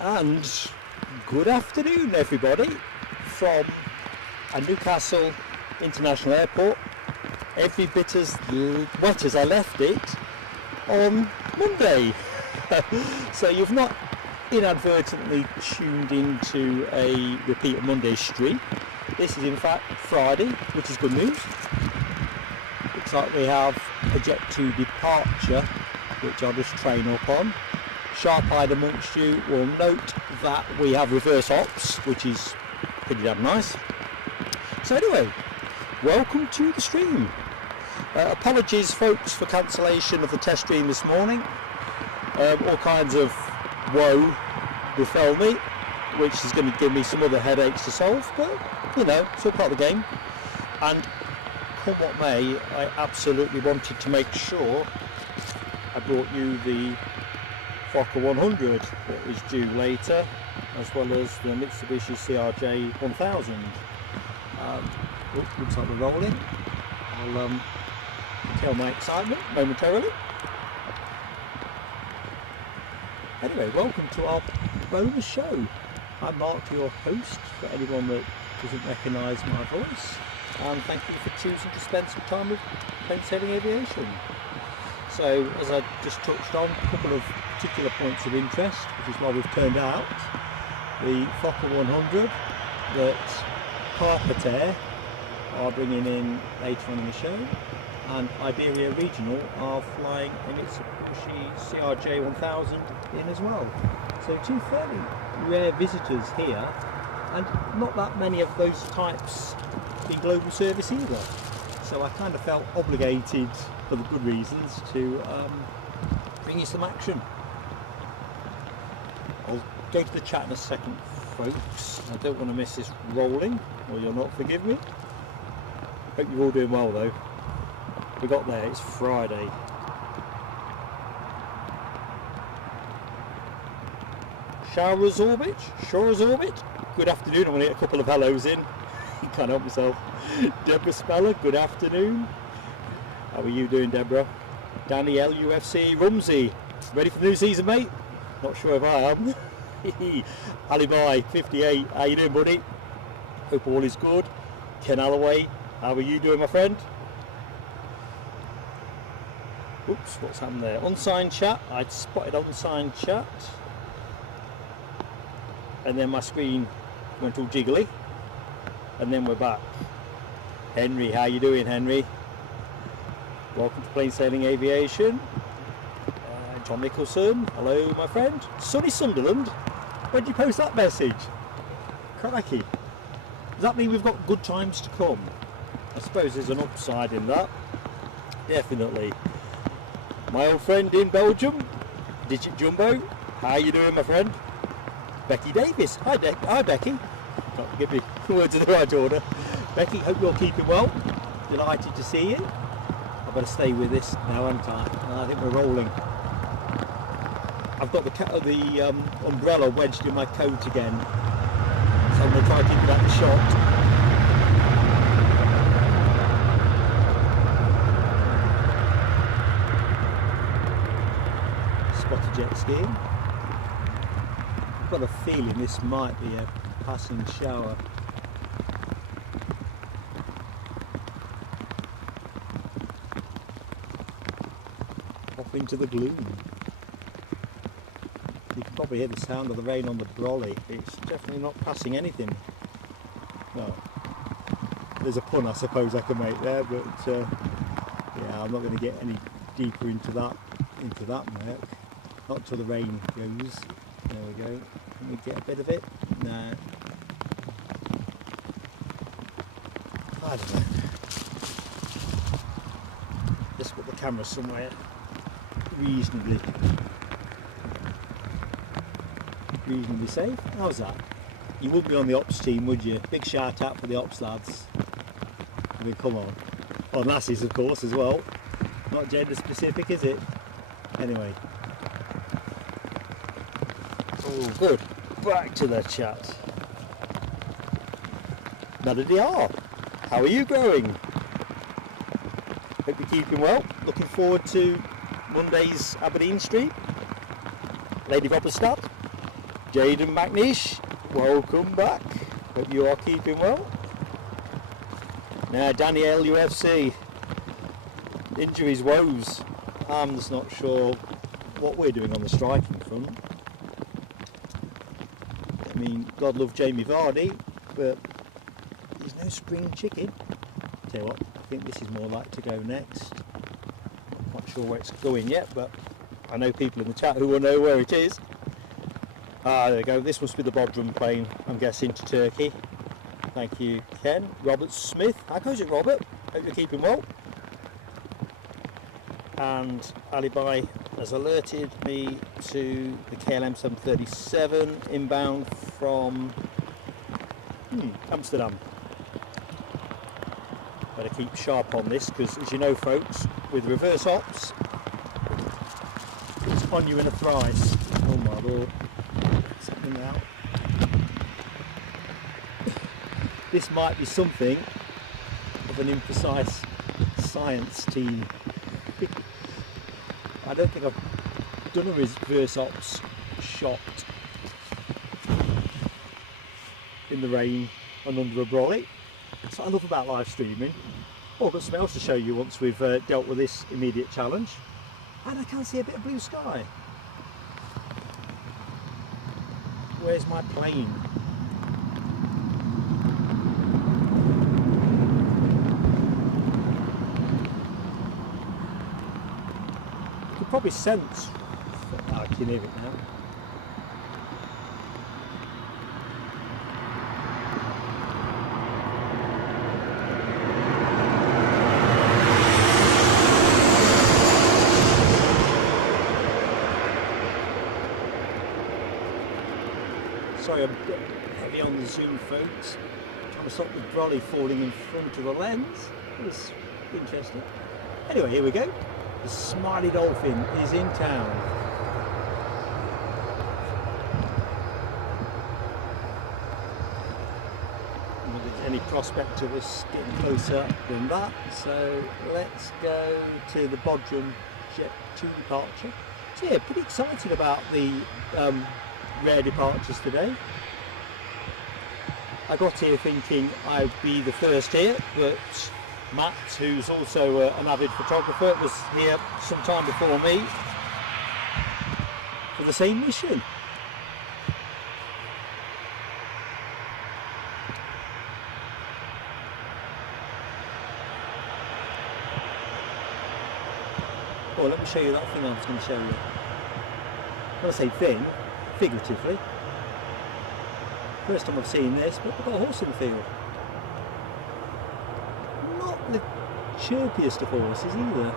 And good afternoon everybody from a Newcastle International Airport, every bit as wet as I left it on Monday. So you've not inadvertently tuned into a repeat of Monday's stream. This is in fact Friday, which is good news. Looks like we have a Jet 2 departure, which I'll just train up on. Sharp-eyed amongst you will note that we have reverse ops, which is pretty damn nice. So anyway, welcome to the stream. Apologies folks for cancellation of the test stream this morning. All kinds of woe befell me, which is going to give me some other headaches to solve, but you know, it's all part of the game. And come what may, I absolutely wanted to make sure I brought you the Fokker 100 that is due later, as well as the Mitsubishi CRJ-1000. Looks like we're rolling. I'll tell my excitement momentarily. Anyway, welcome to our bonus show. I'm Mark, your host, for anyone that doesn't recognise my voice, and thank you for choosing to spend some time with plain sailing aviation. So, as I just touched on, a couple of particular points of interest, which is why we've turned out the Fokker 100 that Carpatair are bringing in later on in the show, and Iberia Regional are flying a Mitsubishi CRJ-1000 in as well. So two fairly rare visitors here, and not that many of those types in global service either. So I kind of felt obligated, for the good reasons, to bring you some action. I'll go to the chat in a second, folks. I don't want to miss this rolling, or you'll not forgive me. Hope you're all doing well though. We got there, it's Friday. Showers Orbit, good afternoon. I'm going to get a couple of hellos in. Can't help myself. Deborah Speller, good afternoon. How are you doing, Deborah? Danny LUFC Rumsey, ready for the new season, mate? Not sure if I am. Alibi 58, how you doing, buddy? Hope all is good. Ken Alloway, how are you doing, my friend? Oops, what's happened there? Unsigned chat, I'd spotted unsigned chat. And then my screen went all jiggly. And then we're back. Henry, how you doing, Henry? Welcome to Plain Sailing Aviation. John Nicholson, hello my friend. Sunny Sunderland, when did you post that message? Crikey. Does that mean we've got good times to come? I suppose there's an upside in that. Definitely. My old friend in Belgium, Digit Jumbo, how you doing my friend? Becky Davis, hi Becky. Can't give me the words in the right order. Becky, hope you're keeping well. Delighted to see you. I better stay with this now, haven't I? I think we're rolling. I've got the umbrella wedged in my coat again, so I'm going to try to keep that shot. Spotted jet skiing. I've got a feeling this might be a passing shower. Off into the gloom. You can probably hear the sound of the rain on the brolly. It's definitely not passing anything. Well, there's a pun I suppose I can make there, but yeah, I'm not going to get any deeper into that murk. Not till the rain goes. There we go. Can we get a bit of it? No. I don't know. Let's put the camera somewhere reasonably safe. How's that? You wouldn't be on the ops team, would you? Big shout out for the ops lads. I mean, come on. Oh, lassies of course as well. Not gender specific, is it? Anyway. Oh, good. Back to the chat. Melody R. How are you growing? Hope you're keeping well. Looking forward to Monday's Aberdeen stream. Lady Robberstad. Jaden McNish, welcome back. Hope you are keeping well. Now Danielle UFC, injuries, woes. I'm just not sure what we're doing on the striking front. I mean, God love Jamie Vardy, but there's no spring chicken. Tell you what, I think this is more like to go next. Not quite sure where it's going yet, but I know people in the chat who will know where it is. There we go, this must be the Bodrum plane, I'm guessing, to Turkey. Thank you, Ken. Robert Smith, how goes it, Robert? Hope you're keeping well. And Alibi has alerted me to the KLM 737 inbound from Amsterdam. Better keep sharp on this, because as you know, folks, with reverse ops, it's on you in a price. Oh my lord. Something out. This might be something of an imprecise science team. I don't think I've done a reverse ops shot in the rain and under a brolly. That's what I love about live streaming. Oh, I've got something else to show you once we've dealt with this immediate challenge. And I can see a bit of blue sky. Where's my plane? You can probably sense. I can hear it now. Sorry, I'm a bit heavy on the zoom, folks. Trying to stop the brolly falling in front of the lens. It was interesting. Anyway, here we go. The Smiley Dolphin is in town. Not there's any prospect of us getting closer than that. So let's go to the Bodrum Jet 2 departure. So yeah, pretty excited about the rare departures today. I got here thinking I'd be the first here, but Matt, who's also an avid photographer, was here some time before me for the same mission. Well, let me show you that thing I was going to show you. When I say thing, figuratively. First time I've seen this, but I've got a horse in the field. Not the chirpiest of horses either.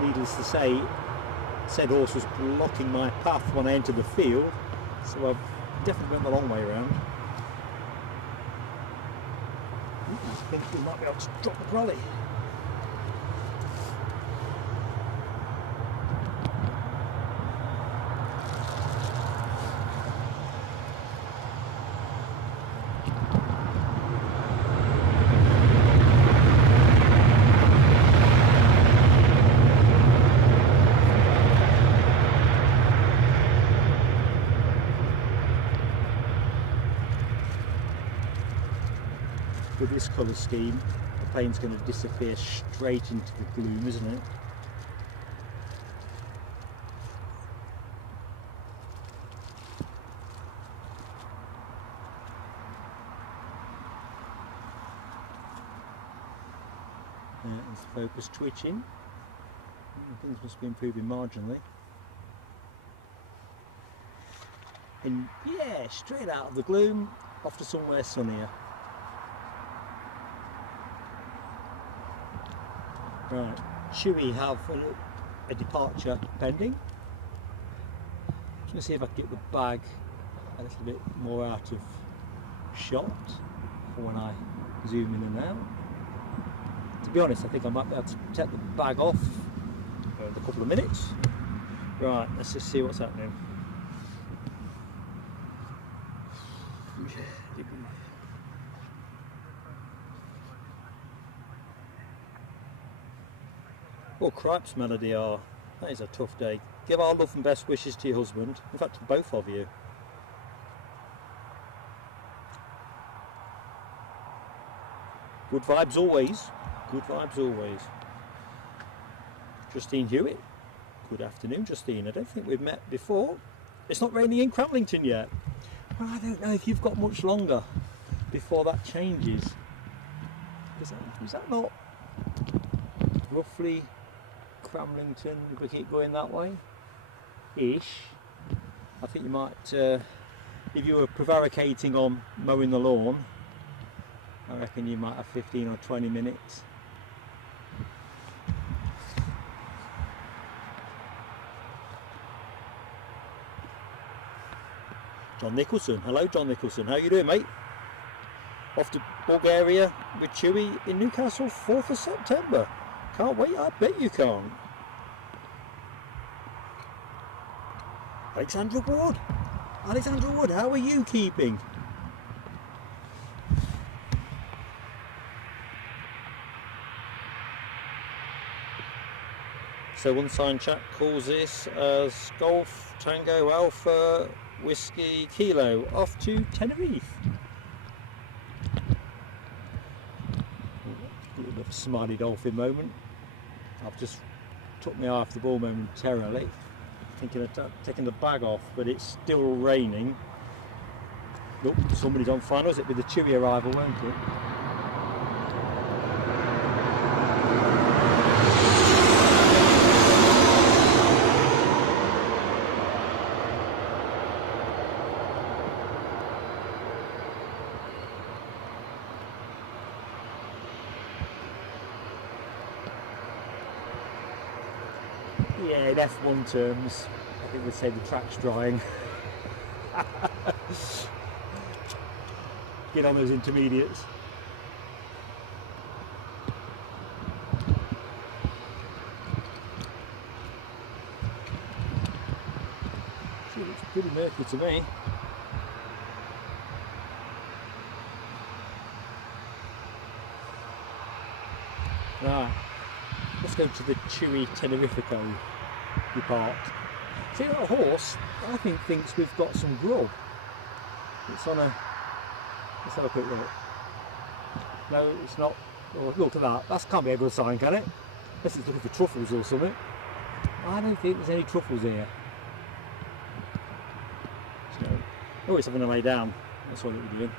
Needless to say, said horse was blocking my path when I entered the field, so I've definitely went the long way around. I think we might be able to drop the brolly. With this colour scheme, the plane's going to disappear straight into the gloom, isn't it? There's the focus twitching. Things must be improving marginally. And yeah, straight out of the gloom, off to somewhere sunnier. Right, should we have a departure pending? I'm going to see if I can get the bag a little bit more out of shot for when I zoom in and out. To be honest, I think I might be able to take the bag off in a couple of minutes. Right, let's just see what's happening. Oh cripes, Melody R. That is a tough day. Give our love and best wishes to your husband. In fact, to both of you. Good vibes always. Good vibes always. Justine Hewitt. Good afternoon, Justine. I don't think we've met before. It's not raining in Cramlington yet. Well, I don't know if you've got much longer before that changes. Is that not roughly Cramlington, if we keep going that way? Ish. I think you might, if you were prevaricating on mowing the lawn, I reckon you might have 15 or 20 minutes. John Nicholson. Hello John Nicholson. How you doing, mate? Off to Bulgaria with Chewy in Newcastle 4th of September. Can't wait, I bet you can't. Alexandra Wood. Alexandra Wood, how are you keeping? So Unsigned Chat calls this as Golf Tango Alpha Whiskey Kilo off to Tenerife. A little bit of a smiley dolphin moment. I've just took my eye off the ball momentarily, thinking of taking the bag off, but it's still raining. Look, somebody's on finals. It'll be the Chewy arrival, won't it? Yeah, in F1 terms, I think we'd say the track's drying. Get on those intermediates. It looks pretty murky to me. Right, let's go to the Chewy Tenerifico depart. See, that horse, I think, thinks we've got some grub. It's on a... Let's have a quick look. No, it's not. Oh, look at that. That can't be a good sign, can it? Unless it's looking for truffles or something. I don't think there's any truffles here. So, oh, it's having to lay down. That's what it would be doing.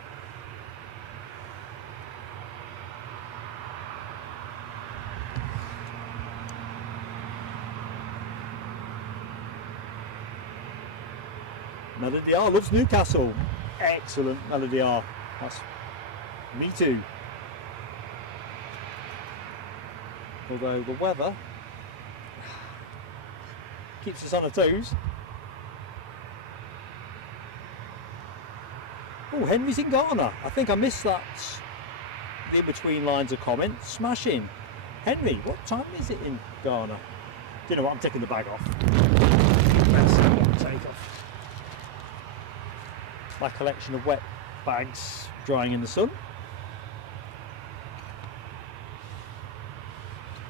Melody R loves Newcastle. Excellent, Melody R. That's me too. Although the weather keeps us on our toes. Oh, Henry's in Ghana. I think I missed that in between lines of comments. Smashing. Henry, what time is it in Ghana? Do you know what? I'm taking the bag off. That's what I want to take off. My collection of wet bags drying in the sun.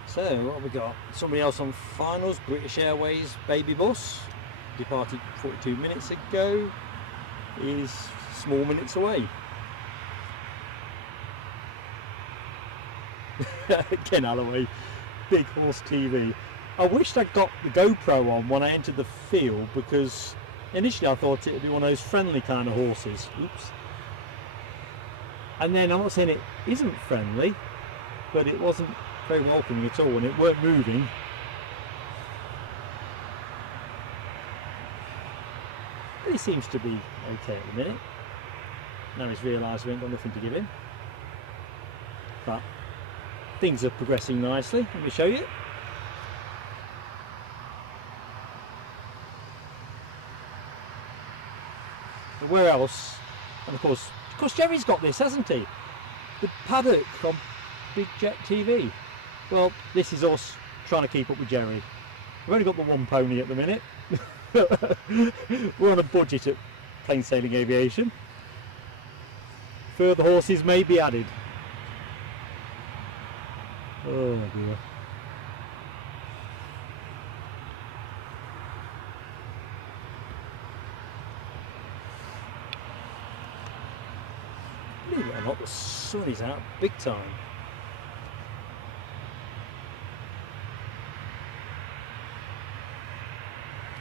So what have we got? Somebody else on finals. British Airways baby bus departed 42 minutes ago, is small minutes away. Ken Alloway, Big Horse TV. I wished I'd got the GoPro on when I entered the field, because initially I thought it would be one of those friendly kind of horses. Oops. And then I'm not saying it isn't friendly, but it wasn't very welcoming at all, and it weren't moving. But he seems to be okay at the minute. Now he's realised we ain't got nothing to give him. But things are progressing nicely. Let me show you. Where else? And of course Jerry's got this, hasn't he? The paddock on Big Jet TV. Well, this is us trying to keep up with Jerry. We've only got the one pony at the minute. We're on a budget at Plain Sailing Aviation. Further horses may be added. Oh dear. not, the sun is out big time.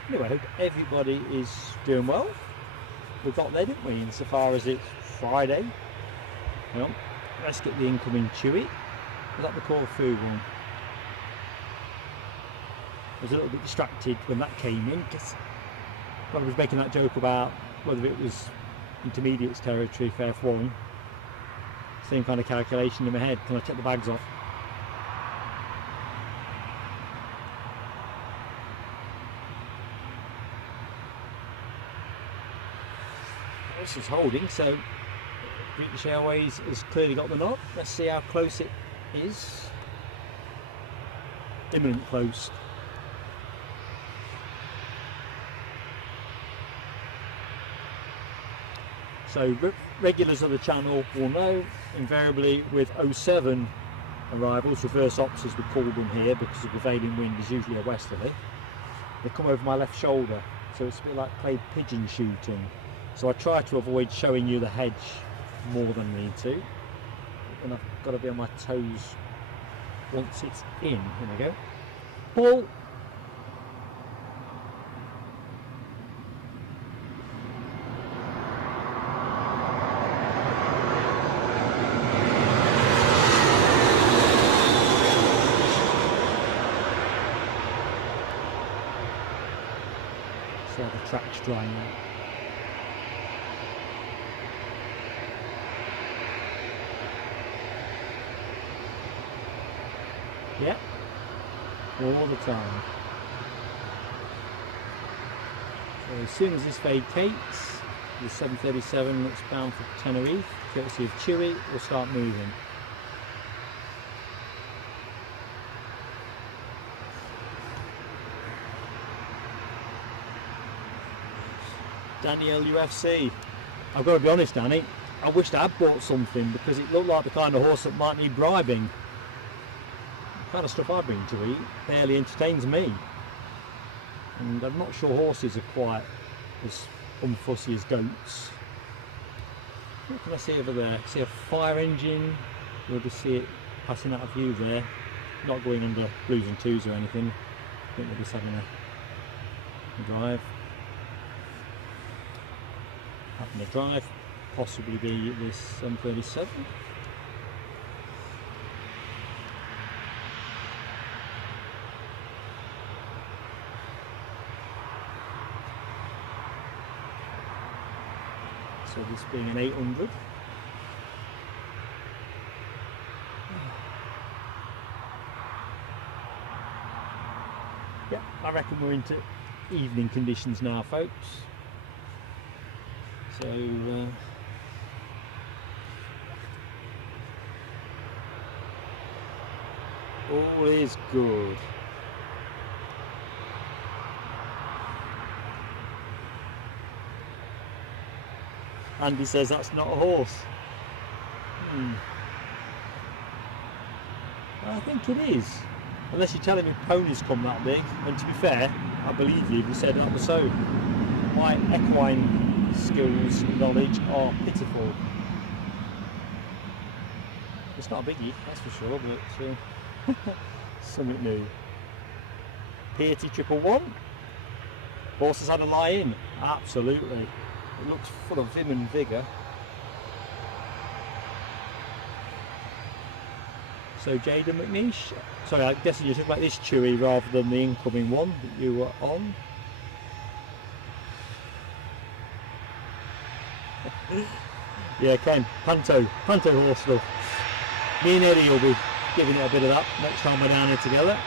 Anyway, I hope everybody is doing well. We got there, didn't we, insofar as it's Friday. Well, let's get the incoming Chewy. Was that the Corfu one? I was a little bit distracted when that came in because I was making that joke about whether it was intermediates territory for F1. Same kind of calculation in my head. Can I check the bags off? This is holding, so British Airways has clearly got the nod. Let's see how close it is. Imminent close. So regulars of the channel will know, invariably with 07 arrivals, reverse ops as we call them here because the prevailing wind is usually a westerly, they come over my left shoulder, so it's a bit like clay pigeon shooting. So I try to avoid showing you the hedge more than I need to, and I've got to be on my toes once it's in. Here we go. Pull. So the track's drying out. Yeah, all the time. So as soon as this vacates, the 737 that's bound for Tenerife, courtesy of Chewy, will start moving. Daniel UFC. I've got to be honest, Danny, I wished I had bought something because it looked like the kind of horse that might need bribing. The kind of stuff I bring to eat barely entertains me, and I'm not sure horses are quite as unfussy as goats. What can I see over there? I see a fire engine. We'll just see it passing out of view there, not going under blues and twos or anything. I think we're just having a drive. Having a drive, possibly be this 737. So this being an 800. Yeah, I reckon we're into evening conditions now, folks. So all is good. Andy says that's not a horse. I think it is. Unless you're telling me ponies come that big. And to be fair, I believe you if you said that was so. My equine skills and knowledge are pitiful. It's not a biggie, that's for sure, but something new. Piety 111. Horse has had a lie in. Absolutely. It looks full of vim and vigour. So Jada McNeish, sorry, I guess you're talking about this Chewy rather than the incoming one that you were on. Yeah, Ken, Panto horse stuff. Me and Eddie will be giving it a bit of that next time we're down here together.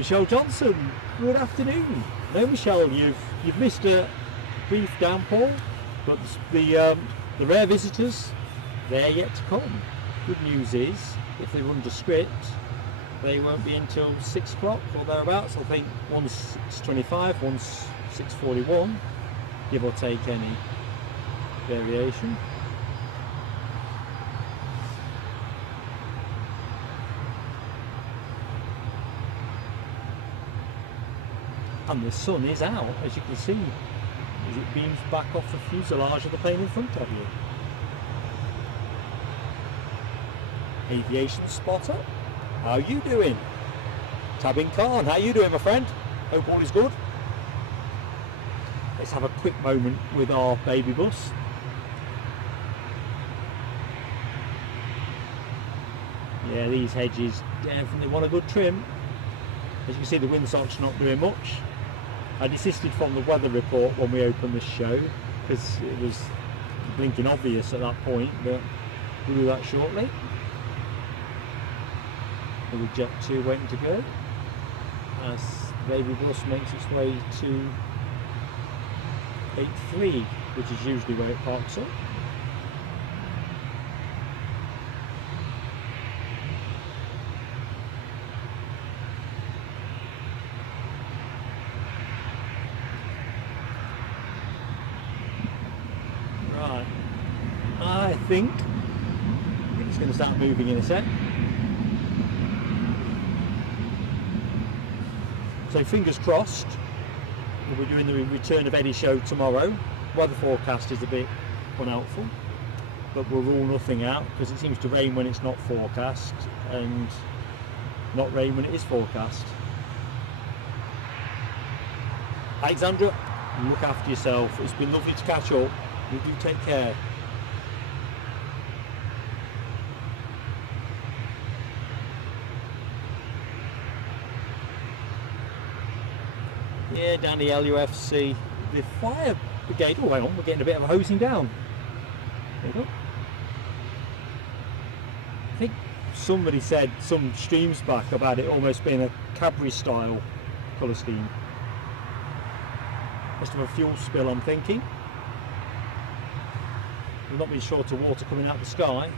Michelle Johnson, good afternoon. No, Michelle, you've missed a brief downpour, but the rare visitors, they're yet to come. Good news is, if they're under script, they won't be until 6 o'clock or thereabouts. I think one's 6:25, one's 6:41, give or take any variation. And the sun is out, as you can see, as it beams back off the fuselage of the plane in front of you. Aviation spotter, how you doing? Tabin Khan, how you doing, my friend? Hope all is good. Let's have a quick moment with our baby bus. Yeah, these hedges definitely want a good trim. As you can see, the windsock's not doing much. I desisted from the weather report when we opened the show because it was blinking obvious at that point, but we'll do that shortly. With Jet 2 waiting to go as baby bus makes its way to 8.3, which is usually where it parks up. Right, I think it's going to start moving in a sec. So fingers crossed, we'll be doing the return of Eddie show tomorrow. Weather forecast is a bit unhelpful, but we'll rule nothing out because it seems to rain when it's not forecast and not rain when it is forecast. Alexandra, look after yourself. It's been lovely to catch up. You do take care. Yeah, down the LUFC, the fire brigade. Oh, hang on, we're getting a bit of a hosing down. There you go. I think somebody said some streams back about it almost being a Cadbury style colour scheme. Must have a fuel spill, I'm thinking. There's not been short of water coming out of the sky.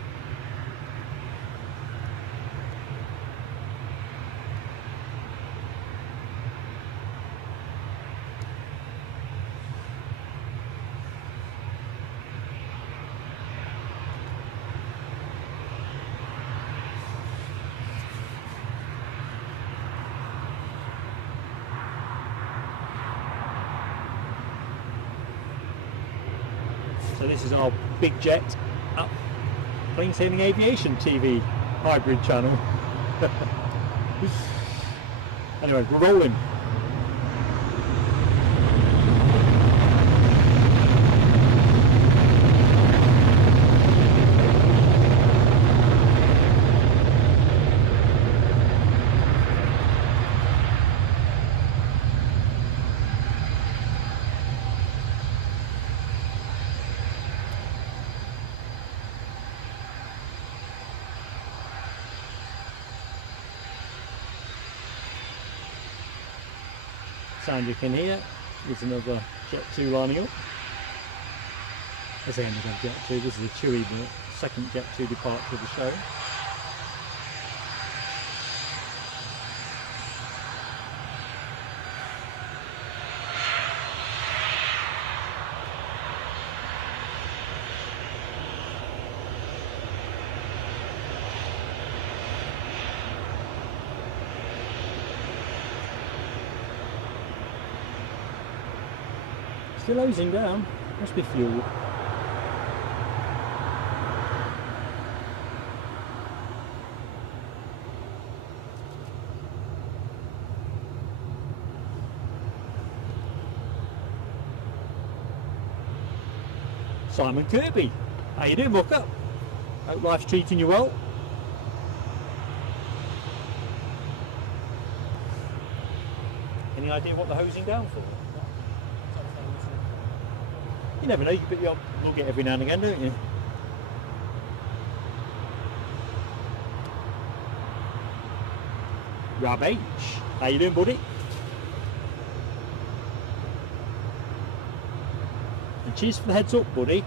So this is our big jet plain sailing aviation TV hybrid channel. Anyway, we're rolling. Sound you can hear is another Jet 2 lining up. I say another Jet 2, this is a Chewy, the second Jet 2 departure of the show. Still hosing down, must be fuel. Simon Kirby, how you doing, Booker? Hope life's treating you well. Any idea what they're hosing down for? You never know, but you'll get every now and again, don't you? Rob H. How you doing, buddy? And cheers for the heads up, buddy,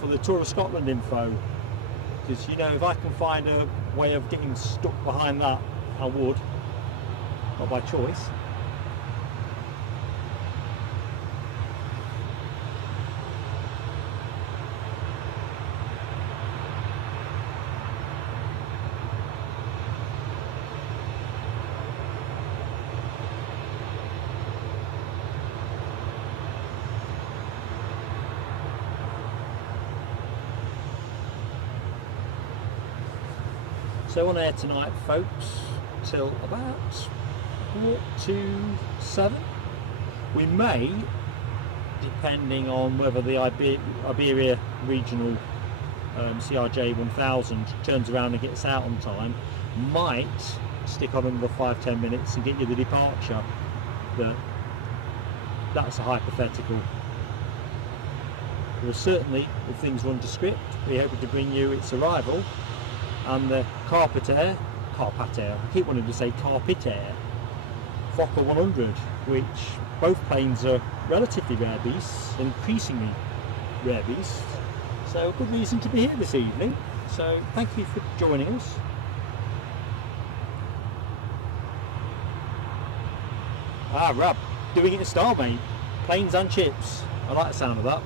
for the Tour of Scotland info. Because, you know, if I can find a way of getting stuck behind that, I would. Not by choice. So on air tonight, folks, till about 7. We may, depending on whether the Iberia Regional CRJ-1000 turns around and gets out on time, might stick on another 5-10 minutes and get you the departure. But that's a hypothetical. We'll certainly, if things run to script, be hoping to bring you its arrival. And the Carpatair, I keep wanting to say Carpatair Fokker 100, which both planes are relatively rare beasts, increasingly rare beasts. So a good reason to be here this evening. So thank you for joining us. Ah, Rob, doing it in style, mate. Planes and chips. I like the sound of that.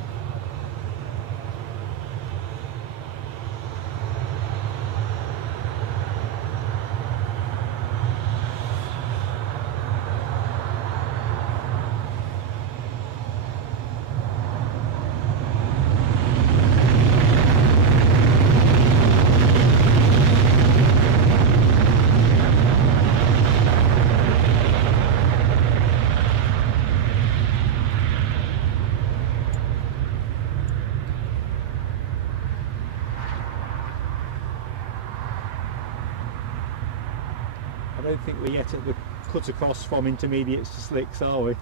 I don't think we're yet at the cut across from intermediates to slicks, are we?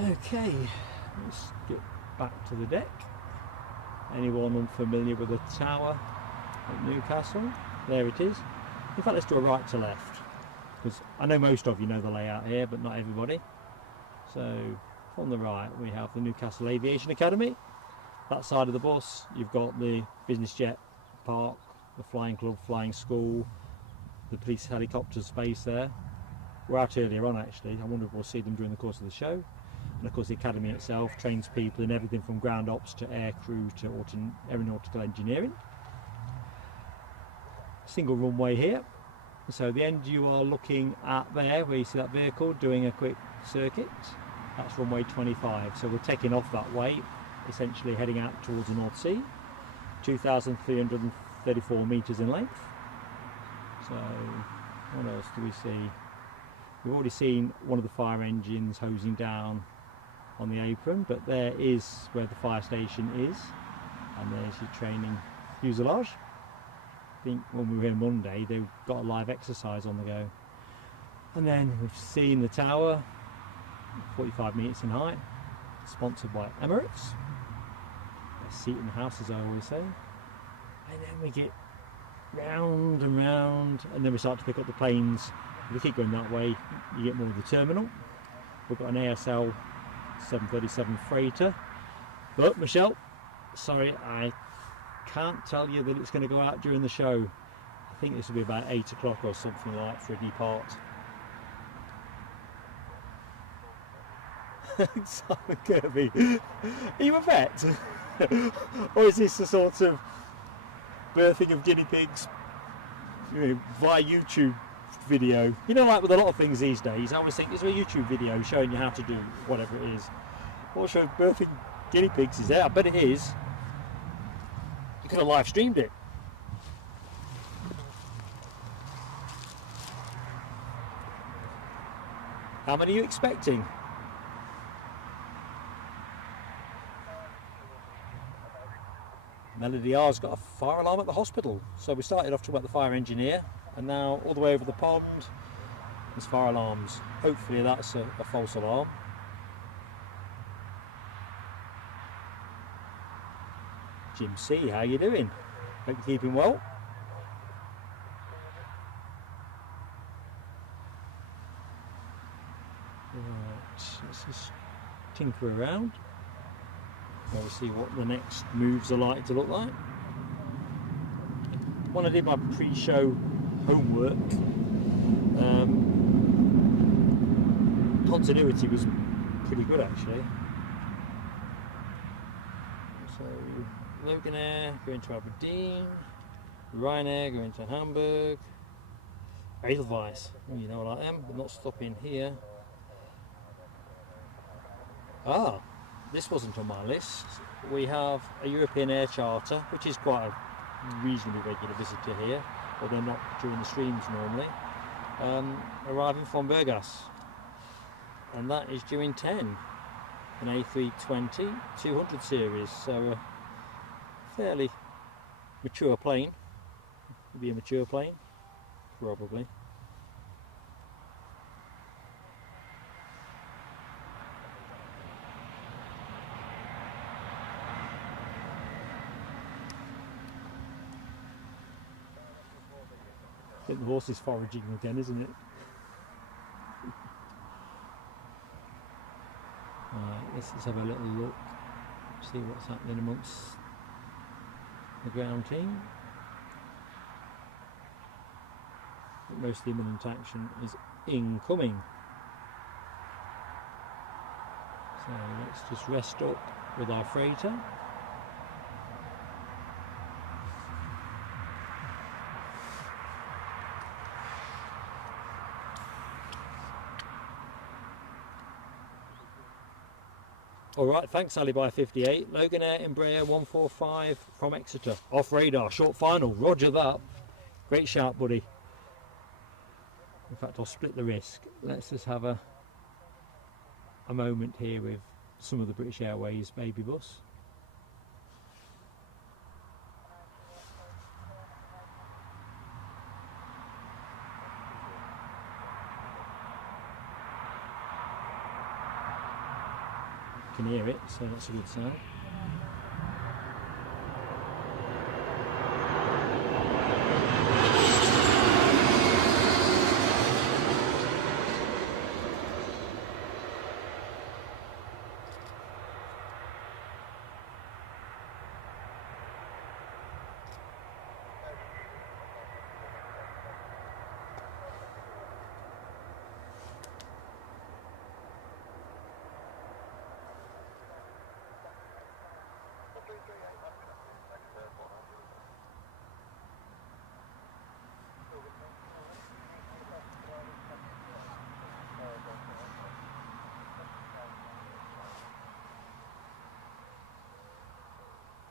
Okay, let's get back to the deck. Anyone unfamiliar with the tower at Newcastle? There it is. In fact, let's do a right to left, because I know most of you know the layout here, but not everybody. So from the right we have the Newcastle Aviation Academy. That side of the bus you've got the business jet park, the flying club, flying school, the police helicopter space there. We're out earlier on actually. I wonder if we'll see them during the course of the show. And of course the academy itself trains people in everything from ground ops to air crew to aeronautical engineering. Single runway here. So the end you are looking at there, where you see that vehicle doing a quick circuit, that's runway 25. So we're taking off that way, essentially heading out towards the North Sea, 2,334 metres in length. So what else do we see? We've already seen one of the fire engines hosing down on the apron, but there is where the fire station is, and there's your training fuselage. I think when we were here Monday they've got a live exercise on the go. And then we've seen the tower, 45 metres in height, sponsored by Emirates. Best seat in the house, as I always say. And then we get round and round, and then we start to pick up the planes. If we keep going that way, you get more of the terminal. We've got an ASL 737 freighter, but Michelle, sorry, I can't tell you that it's going to go out during the show. I think this will be about 8 o'clock or something like for a depart. Simon Kirby, are you a vet? Or is this a sort of birthing of guinea pigs, you know, via YouTube video? You know, like with a lot of things these days, I always think, is there a YouTube video showing you how to do whatever it is? What show birthing guinea pigs is there? I bet it is. You could have live streamed it. How many are you expecting? Melody R's got a fire alarm at the hospital. So we started off talking about the fire engineer, and now all the way over the pond there's fire alarms. Hopefully that's a false alarm. Jim C, how you doing? Hope you're keeping well. Right, let's just tinker around. We'll see what the next moves are likely to look like. When I did my pre-show homework, continuity was pretty good actually. So Loganair going to Aberdeen, Ryanair going to Hamburg, Edelweiss, you know I like them, but not stopping here. Ah, this wasn't on my list. We have a European air charter, which is quite a reasonably regular visitor here, although not during the streams normally, arriving from Burgas, and that is due in 10, an A320-200 series, so a fairly mature plane. It'll be a mature plane, probably. I think the horse is foraging again, isn't it? Right, let's just have a little look, see what's happening amongst the ground team. Most of the imminent action is incoming. So let's just rest up with our freighter. Alright, thanks Alibi58. Loganair Embraer 145 from Exeter. Off radar, short final. Roger that. Great shout, buddy. In fact, I'll split the risk. Let's just have a moment here with some of the British Airways baby bus. Can hear it, so that's a good sign.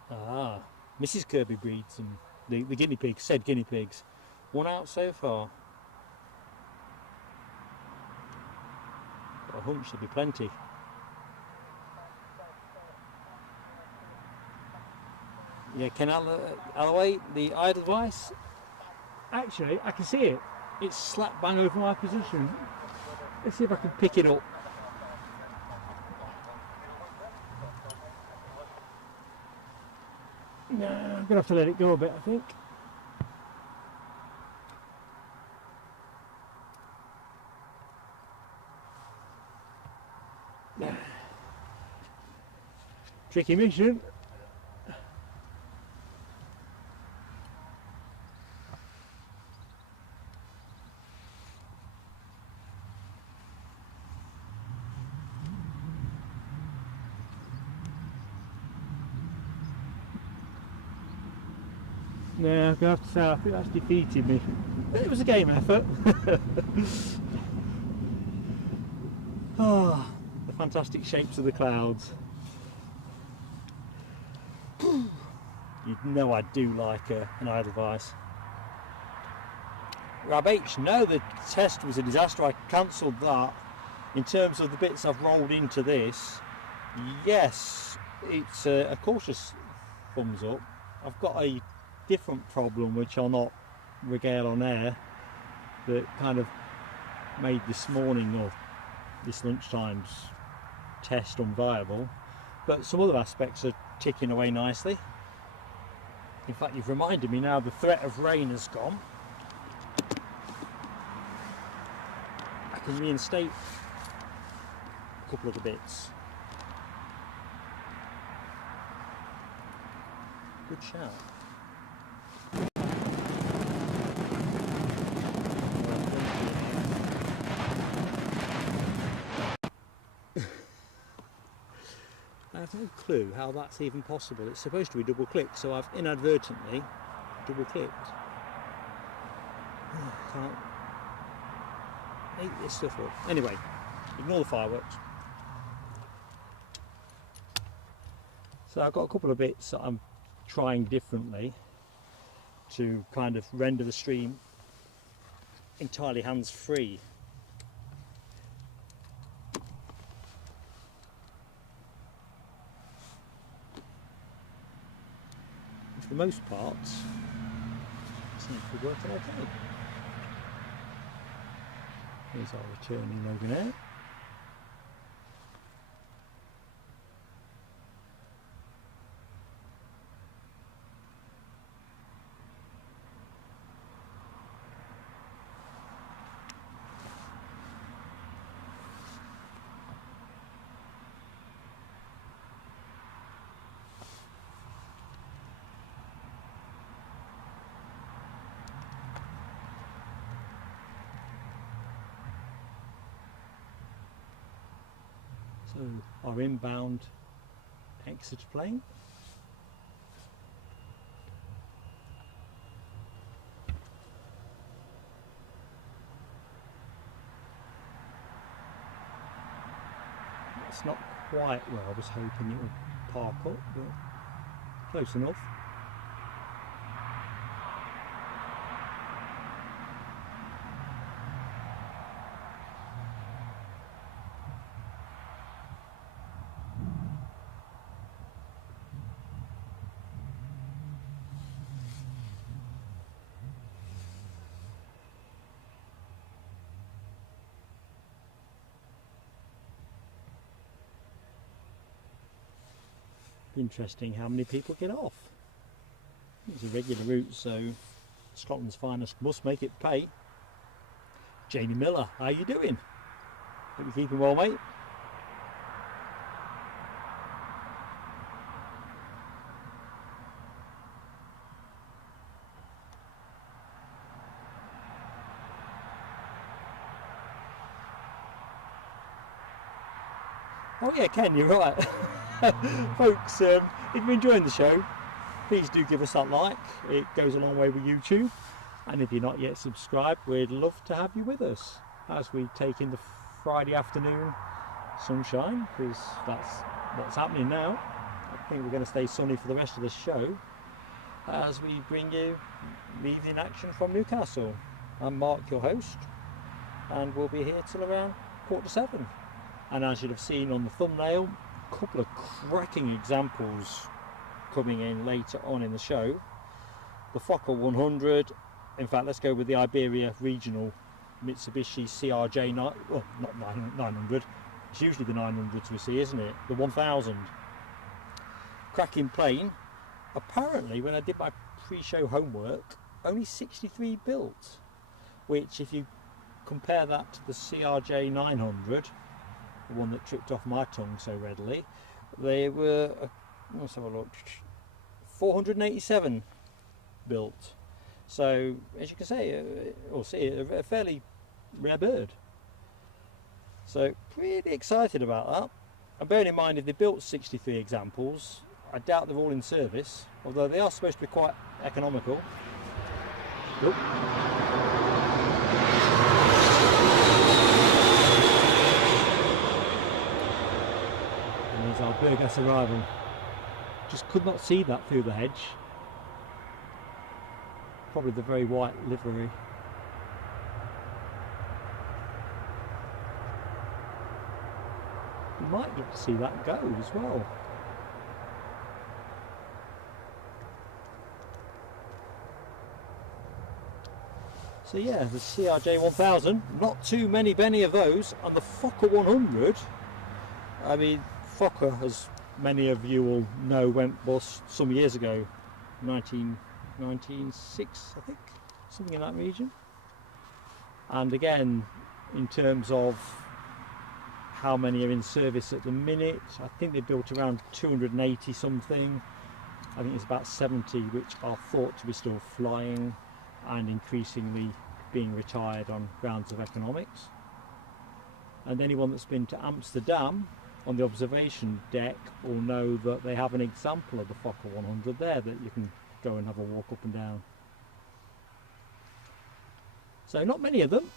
Ah, Mrs. Kirby breeds them. The guinea pigs, said guinea pigs. One out so far. Got a hunch there'll be plenty. Yeah, can Alloway, the Edelweiss? Actually, I can see it. It's slap bang over my position. Let's see if I can pick it up. No, I'm going to have to let it go a bit, I think. Tricky mission. Yeah, I'm going to have to say, I think that's defeated me. But it was a game effort. Oh, the fantastic shapes of the clouds. You know I do like an Edelweiss. Rab H, no, the test was a disaster. I cancelled that In terms of the bits I've rolled into this, yes, it's a cautious thumbs up. I've got a different problem which I'll not regale on air, that kind of made this morning or this lunchtime's test unviable, but some other aspects are ticking away nicely. In fact, you've reminded me now the threat of rain has gone. I can reinstate a couple of the bits. Good shout. I have no clue how that's even possible. It's supposed to be double clicked, so I've inadvertently double clicked. Can't make this stuff up. Anyway, ignore the fireworks. So I've got a couple of bits that I'm trying differently to kind of render the stream entirely hands-free. For the most part, it seems to be working okay. Here's our returning Loganair. So our inbound exit plane. It's not quite where I was hoping it would park up, but close enough. Interesting how many people get off. It's a regular route, so Scotland's finest must make it pay. Jamie Miller, how you doing? Hope you're keeping well, mate. Oh yeah, Ken, you're right. Folks, if you're enjoying the show, please do give us that like. It goes a long way with YouTube. And if you're not yet subscribed, we'd love to have you with us as we take in the Friday afternoon sunshine, because that's what's happening now. I think we're going to stay sunny for the rest of the show as we bring you the evening action from Newcastle. I'm Mark, your host, and we'll be here till around 7:15. And as you'd have seen on the thumbnail, a couple of cracking examples coming in later on in the show. The Fokker 100, in fact let's go with the Iberia Regional Mitsubishi CRJ, well not 900, it's usually the 900s we see, isn't it? The 1000. Cracking plane. Apparently when I did my pre-show homework, only 63 built, which if you compare that to the CRJ-900, the one that tripped off my tongue so readily, they were, let's have a look, 487 built. So as you can say, or see, a fairly rare bird. So pretty excited about that. And bearing in mind, if they built 63 examples, I doubt they're all in service, although they are supposed to be quite economical. Oop. Our Burgas arrival. Just could not see that through the hedge. Probably the very white livery. might get to see that go as well. So yeah, the CRJ-1000, not too many of those, and the Fokker 100. I mean, Fokker, as many of you will know, went bust some years ago, 1996, I think, something in that region. And again, in terms of how many are in service at the minute, I think they built around 280 something. I think it's about 70 which are thought to be still flying and increasingly being retired on grounds of economics. And anyone that's been to Amsterdam on the observation deck will know that they have an example of the Fokker 100 there that you can go and have a walk up and down. So not many of them,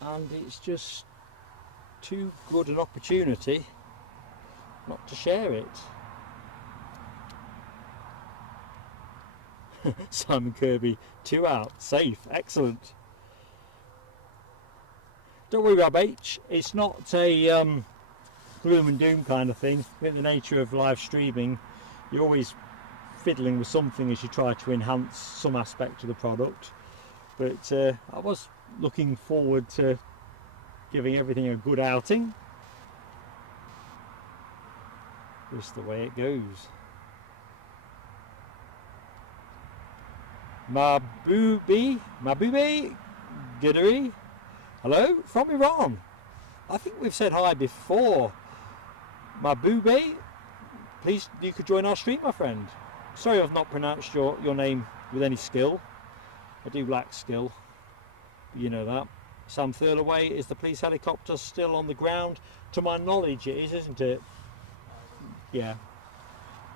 and it's just too good an opportunity not to share it. Simon Kirby, 2 out, safe, excellent. Don't worry about H, it's not a gloom and doom kind of thing. I think the nature of live streaming, you're always fiddling with something as you try to enhance some aspect of the product. But I was looking forward to giving everything a good outing. Just the way it goes. Mabube Giddery, hello from Iran. I think we've said hi before. Mabube, please, you could join our stream, my friend. Sorry I've not pronounced your name with any skill. I do lack skill, but you know that. Sam Thurlaway, is the police helicopter still on the ground? To my knowledge it is, isn't it? Yeah.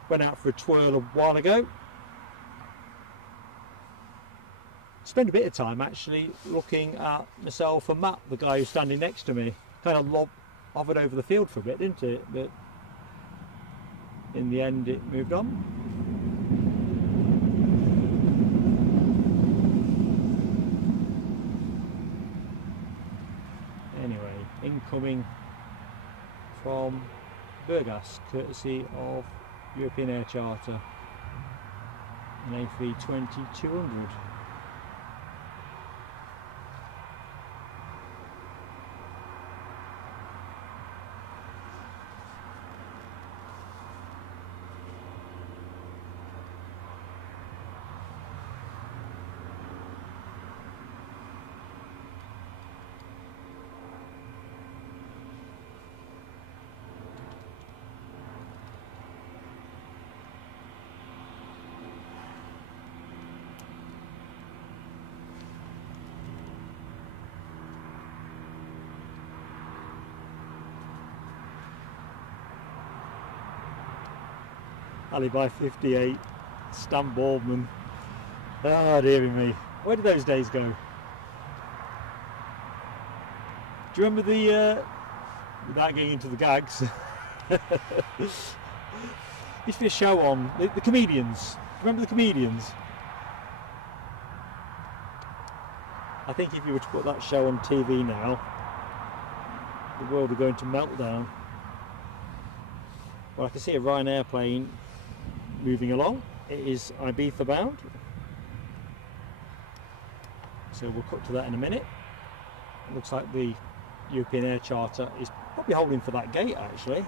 Went out for a twirl a while ago. Spent a bit of time actually looking at myself and Matt, the guy who's standing next to me. Kind of hovered over the field for a bit, didn't it? But in the end it moved on. Anyway, incoming from Burgas, courtesy of European Air Charter, an A320-200. Alibi 58, Stan Baldman. Ah, dearie me. Where did those days go? Do you remember the, without getting into the gags, used to be a show on, the comedians. Do you remember the comedians? I think if you were to put that show on TV now, the world would go into meltdown. Well, I can see a Ryanair plane moving along. It is Ibiza bound, so we'll cut to that in a minute. It looks like the European Air Charter is probably holding for that gate actually.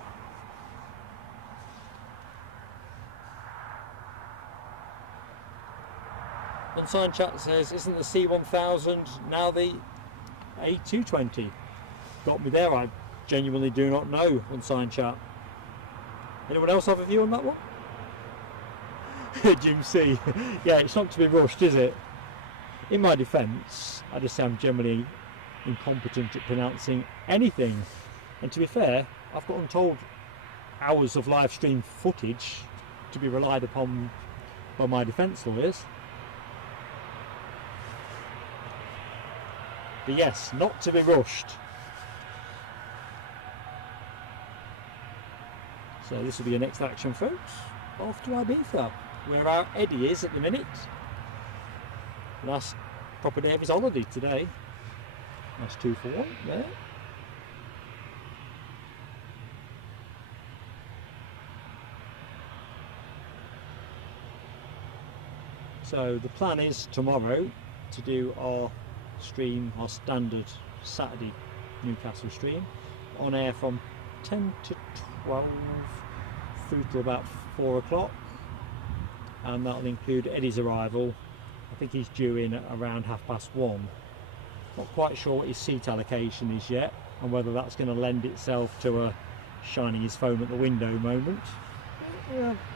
Unsigned chat says, isn't the C1000 now the A220? Got me there, I genuinely do not know. Unsigned chat. Anyone else have a view on that one? Jim C. Yeah, it's not to be rushed, is it? In my defence, I just say I'm generally incompetent at pronouncing anything. And to be fair, I've got untold hours of live stream footage to be relied upon by my defence lawyers. But yes, not to be rushed. So this will be your next action, folks. Off to Ibiza, where our Eddie is at the minute. Last proper day of his holiday today. That's 2 for 1 there. So the plan is tomorrow to do our stream, our standard Saturday Newcastle stream, on air from 10 to 12 through to about 4 o'clock, and that'll include Eddie's arrival. I think he's due in at around 1:30. Not quite sure what his seat allocation is yet, and whether that's going to lend itself to a shining his phone at the window moment.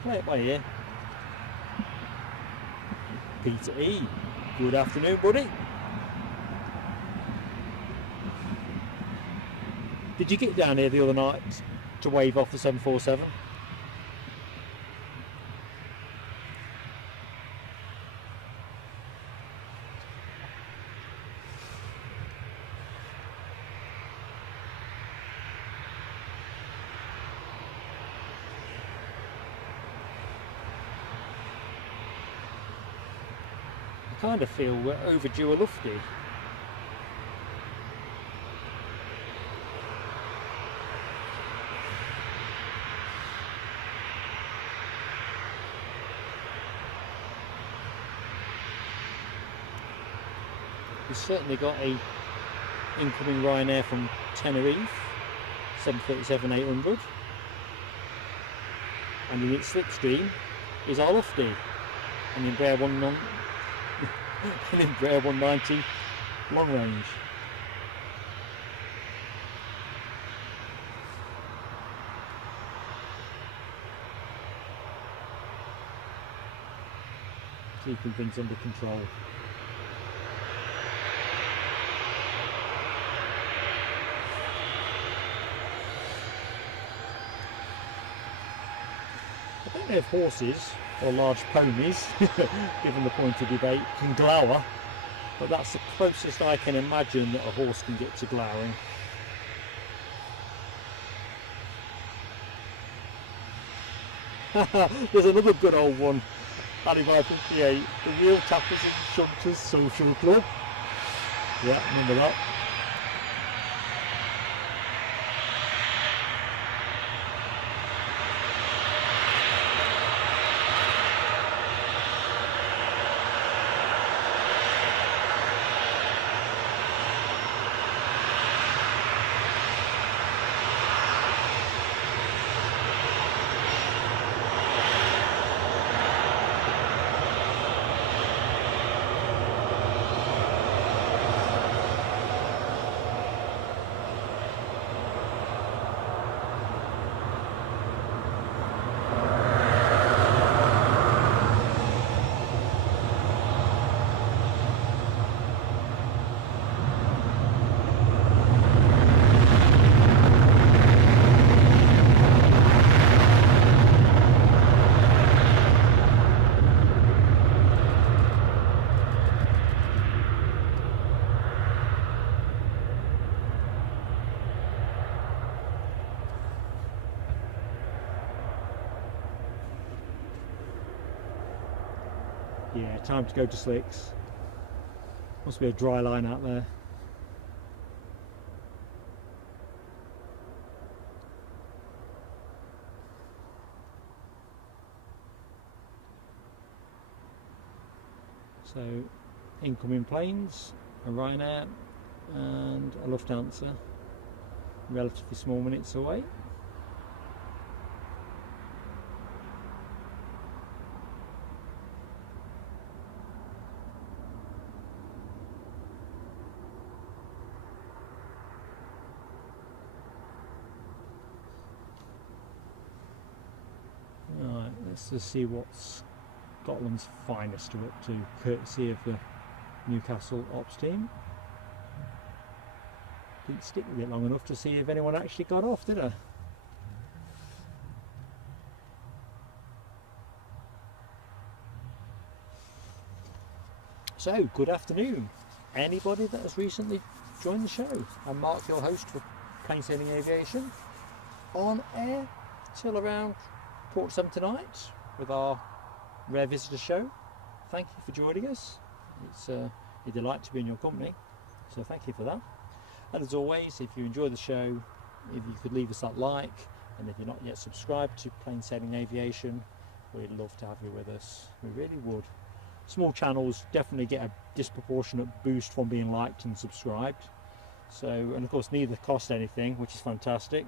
Play it by ear. Peter E, good afternoon, buddy. Did you get down here the other night to wave off the 747? I kind of feel we're overdue a lufty. We've certainly got a incoming Ryanair from Tenerife, 737-800, and in its slipstream is our lofty, an Embraer 190 long range. Keeping things under control. I don't know if horses or large ponies, given the point of debate, can glower, but that's the closest I can imagine that a horse can get to glowering. There's another good old one, 5558, the Wheel Tappers and Shunters Social Club. Yeah, remember that. Yeah, time to go to slicks. Must be a dry line out there. So, incoming planes, a Ryanair and a Lufthansa, relatively small minutes away. Right, let's just see what Scotland's finest are up to, courtesy of the Newcastle Ops team. Didn't stick with it long enough to see if anyone actually got off, did I? So, good afternoon. Anybody that has recently joined the show. I'm Mark, your host for Plain Sailing Aviation, on air till around 7 tonight with our Rare Visitor show. Thank you for joining us. It's a delight to be in your company, so thank you for that. And as always, if you enjoy the show, if you could leave us that like, and if you're not yet subscribed to Plain Sailing Aviation, we'd love to have you with us. We really would. Small channels definitely get a disproportionate boost from being liked and subscribed. So, and of course neither cost anything, which is fantastic.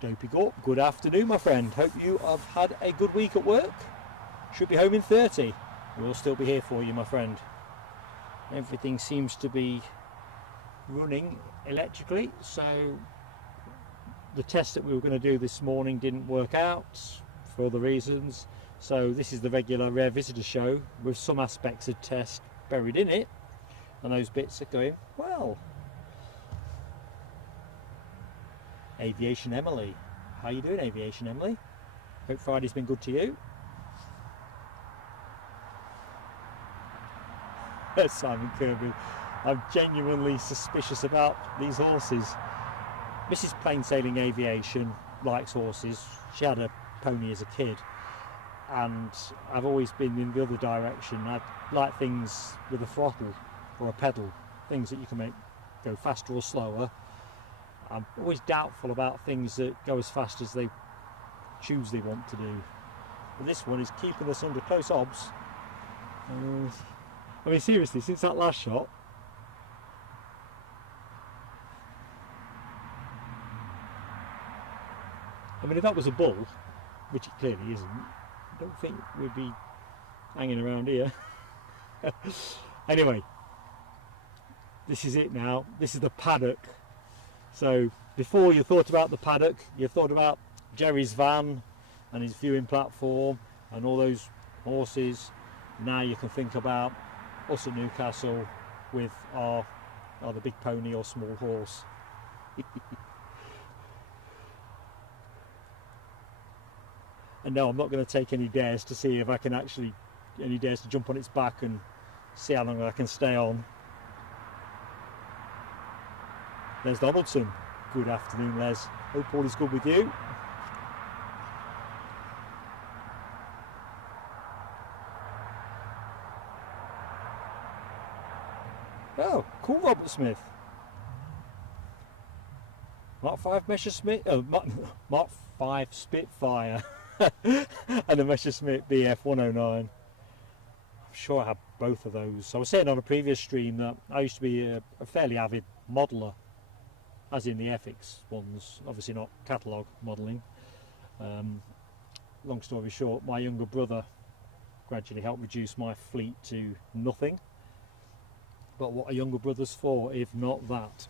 Dopey Gorp, good afternoon my friend. Hope you have had a good week at work. Should be home in 30. We'll still be here for you my friend. Everything seems to be running electrically, so the test that we were going to do this morning didn't work out for other reasons. So this is the regular Rare Visitor show with some aspects of test buried in it, and those bits are going well. Aviation Emily, how you doing Aviation Emily? Hope Friday's been good to you. Simon Kirby, I'm genuinely suspicious about these horses. Mrs. Plain Sailing Aviation likes horses. She had a pony as a kid, and I've always been in the other direction. I like things with a throttle or a pedal, things that you can make go faster or slower. I'm always doubtful about things that go as fast as they choose they want to do. But this one is keeping us under close obs. I mean seriously, since that last shot, I mean if that was a bull, which it clearly isn't, I don't think we'd be hanging around here. Anyway, this is it now. This is the paddock. So before you thought about the paddock, you thought about Jerry's van and his viewing platform and all those horses. Now you can think about us at Newcastle with our either big pony or small horse. And no, I'm not going to take any dares to see if I can actually, any dares to jump on its back and see how long I can stay on. There's Donaldson. Good afternoon, Les. Hope all is good with you. Oh, cool, Robert Smith. Mark 5 Messerschmitt, Mark 5 Spitfire and the Messerschmitt BF 109. I'm sure I have both of those. I was saying on a previous stream that I used to be a fairly avid modeller, as in the FX ones, obviously not catalogue modelling. Long story short, my younger brother gradually helped reduce my fleet to nothing. But what are younger brothers for if not that?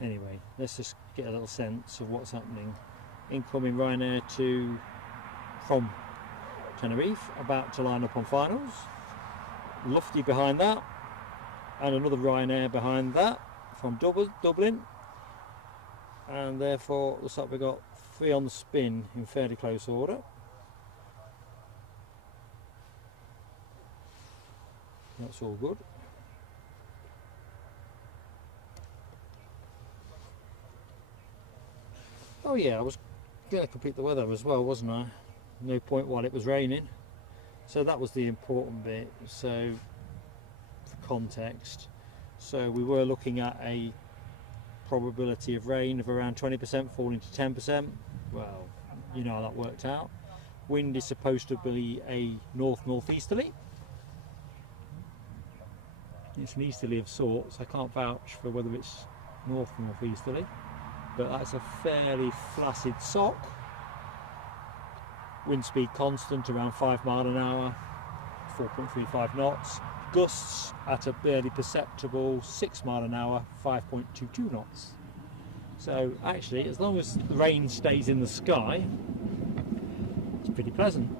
Anyway, let's just get a little sense of what's happening. Incoming Ryanair from Tenerife, about to line up on finals. Lufty behind that, and another Ryanair behind that from Dublin, and therefore looks like we've got 3 on the spin in fairly close order. That's all good. Oh yeah, I was going to complete the weather as well, wasn't I? No point while it was raining. So that was the important bit. So for context, so we were looking at a probability of rain of around 20% falling to 10%. Well, you know how that worked out. Wind is supposed to be a north-northeasterly. It's an easterly of sorts. I can't vouch for whether it's north-northeasterly, but that's a fairly flaccid sock. Wind speed constant around 5 miles an hour, 4.35 knots. Gusts at a barely perceptible 6 miles an hour, 5.22 knots. So actually, as long as the rain stays in the sky, it's pretty pleasant.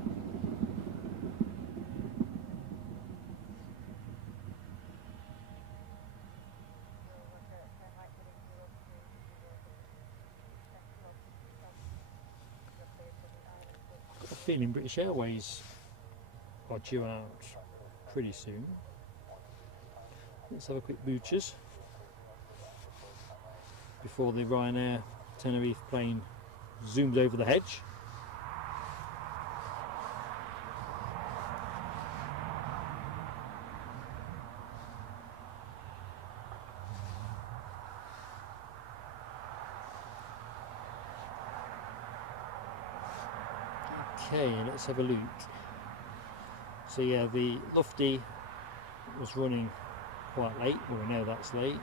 Feeling British Airways are due out pretty soon. Let's have a quick butchers before the Ryanair Tenerife plane zooms over the hedge. Okay, let's have a look. So yeah, the Lufty was running quite late. Well, we know that's late.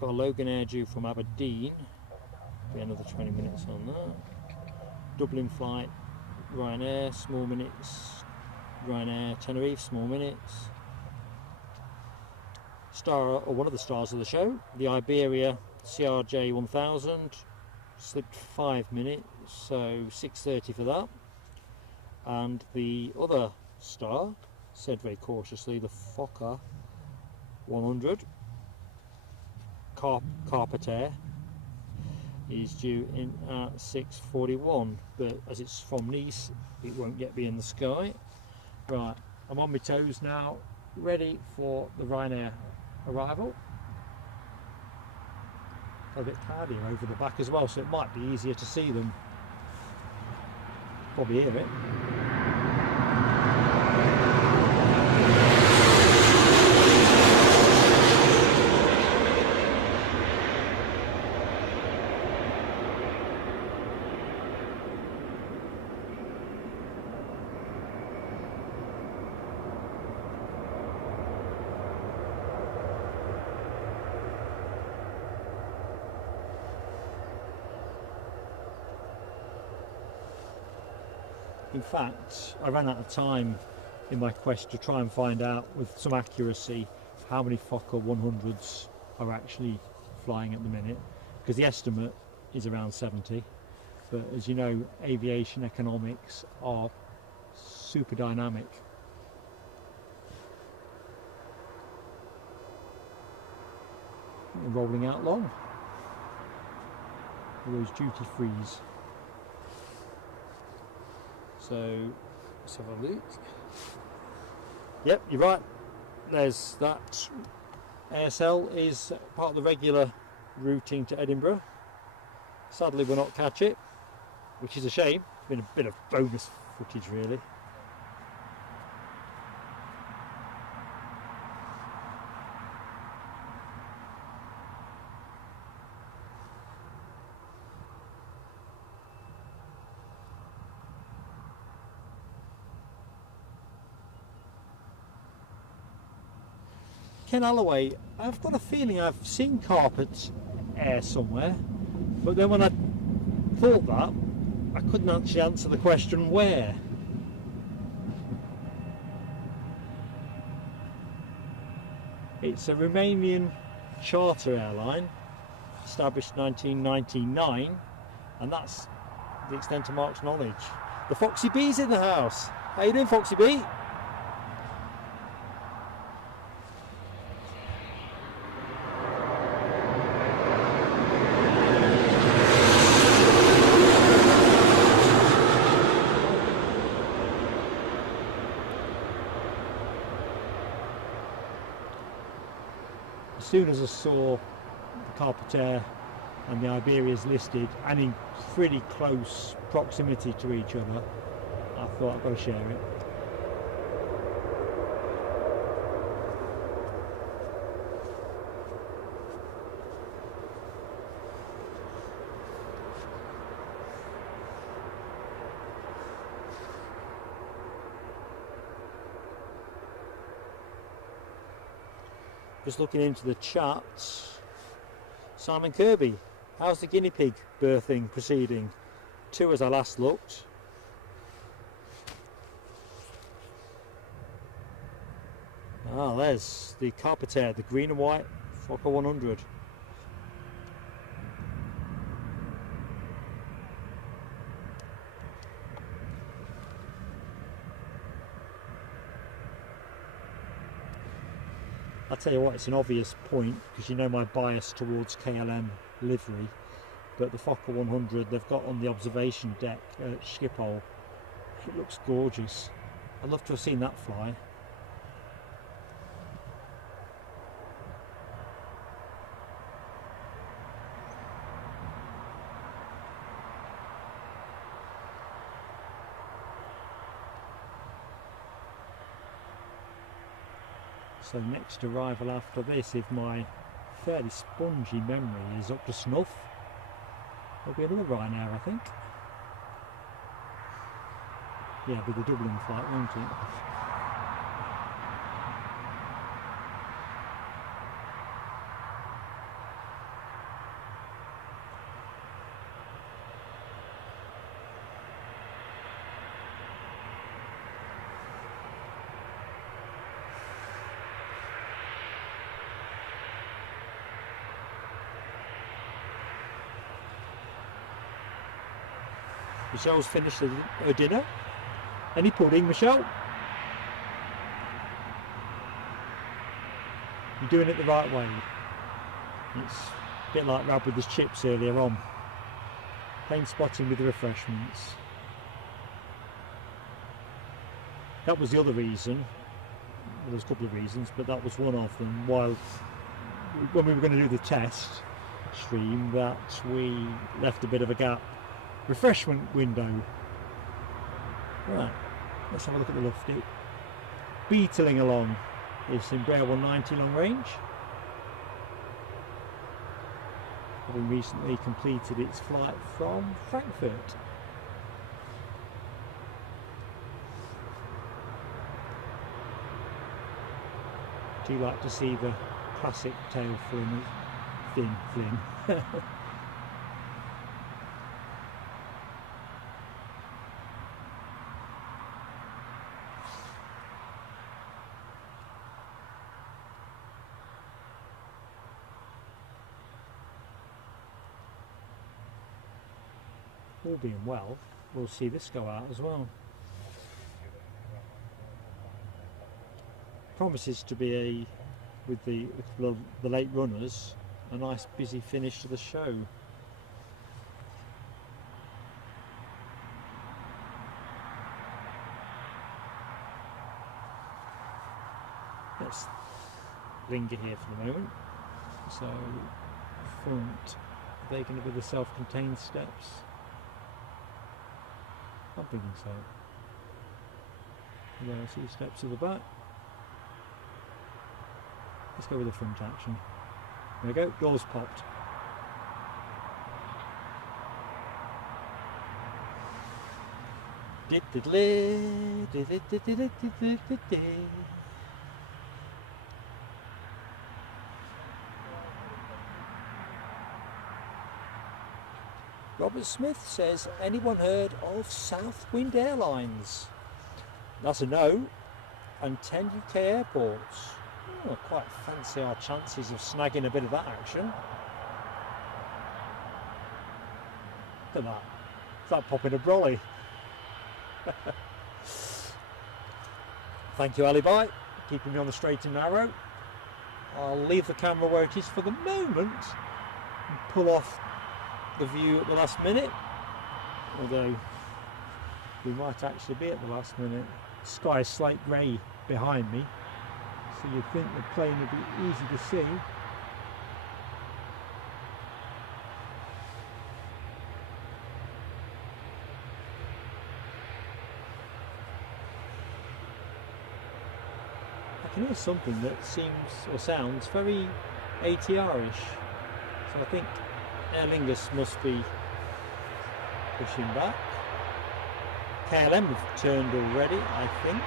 Got a Loganair due from Aberdeen. Be another 20 minutes on that. Dublin flight, Ryanair, small minutes. Ryanair, Tenerife, small minutes. Star, or one of the stars of the show, the Iberia CRJ-1000, slipped 5 minutes, so 6:30 for that. And the other star, said very cautiously, the Fokker 100, Carpatair, is due in at 6:41, but as it's from Nice, it won't yet be in the sky. Right, I'm on my toes now, ready for the Ryanair arrival. A bit cloudy over the back as well, so it might be easier to see them. Probably hear it. In fact, I ran out of time in my quest to try and find out with some accuracy how many Fokker 100s are actually flying at the minute, because the estimate is around 70, but as you know, aviation economics are super dynamic. And rolling out long. All those duty frees. So let's have a look. Yep, you're right. There's that. ASL is part of the regular routing to Edinburgh. Sadly, we'll not catch it, which is a shame. It's been a bit of bonus footage, really. Ken Alloway, I've got a feeling I've seen Carpatair somewhere, but then when I thought that, I couldn't actually answer the question where. It's a Romanian charter airline, established 1999, and that's the extent of Mark's knowledge. The Foxy B's in the house. How you doing, Foxy B? As soon as I saw the Carpatair and the Iberias listed and in pretty close proximity to each other, I thought I've got to share it. Just looking into the chat, Simon Kirby, how's the guinea pig birthing proceeding? 2 as I last looked. Ah, there's the Carpatair, the green and white Fokker 100. I'll tell you what, it's an obvious point because you know my bias towards KLM livery, but the Fokker 100 they've got on the observation deck at Schiphol, it looks gorgeous. I'd love to have seen that fly. So next arrival after this, if my fairly spongy memory is up to snuff. There'll be another Ryanair, I think. Yeah, it'll be the Dublin flight, won't it? Michelle's finished her dinner. Any pudding, Michelle? You're doing it the right way. It's a bit like Rab with his chips earlier on. Plain spotting with the refreshments. That was the other reason. Well, there's a couple of reasons, but that was one of them. While when we were going to do the test stream, that we left a bit of a gap. Refreshment window. Right, let's have a look at the Lufty. Beetling along this Embraer 190 long range. Having recently completed its flight from Frankfurt. Do you like to see the classic tail fin? All being well, we'll see this go out as well. Promises to be with the late runners, a nice busy finish to the show. Let's linger here for the moment. So, front, are they going to be the self-contained steps? I'm thinking so. And then I see steps at the back. Let's go with the front action. There we go, doors popped. Robert Smith says, anyone heard of Southwind Airlines? That's a no. And 10 UK airports. Oh, quite fancy our chances of snagging a bit of that action. Look at that. Is that popping a brolly? Thank you, Alibi, keeping me on the straight and narrow. I'll leave the camera where it is for the moment and pull off the view at the last minute, although we might actually be at the last minute. Sky is slate grey behind me, so you'd think the plane would be easy to see. I can hear something that seems or sounds very ATR-ish, so I think Aer Lingus must be pushing back. KLM have turned already, I think.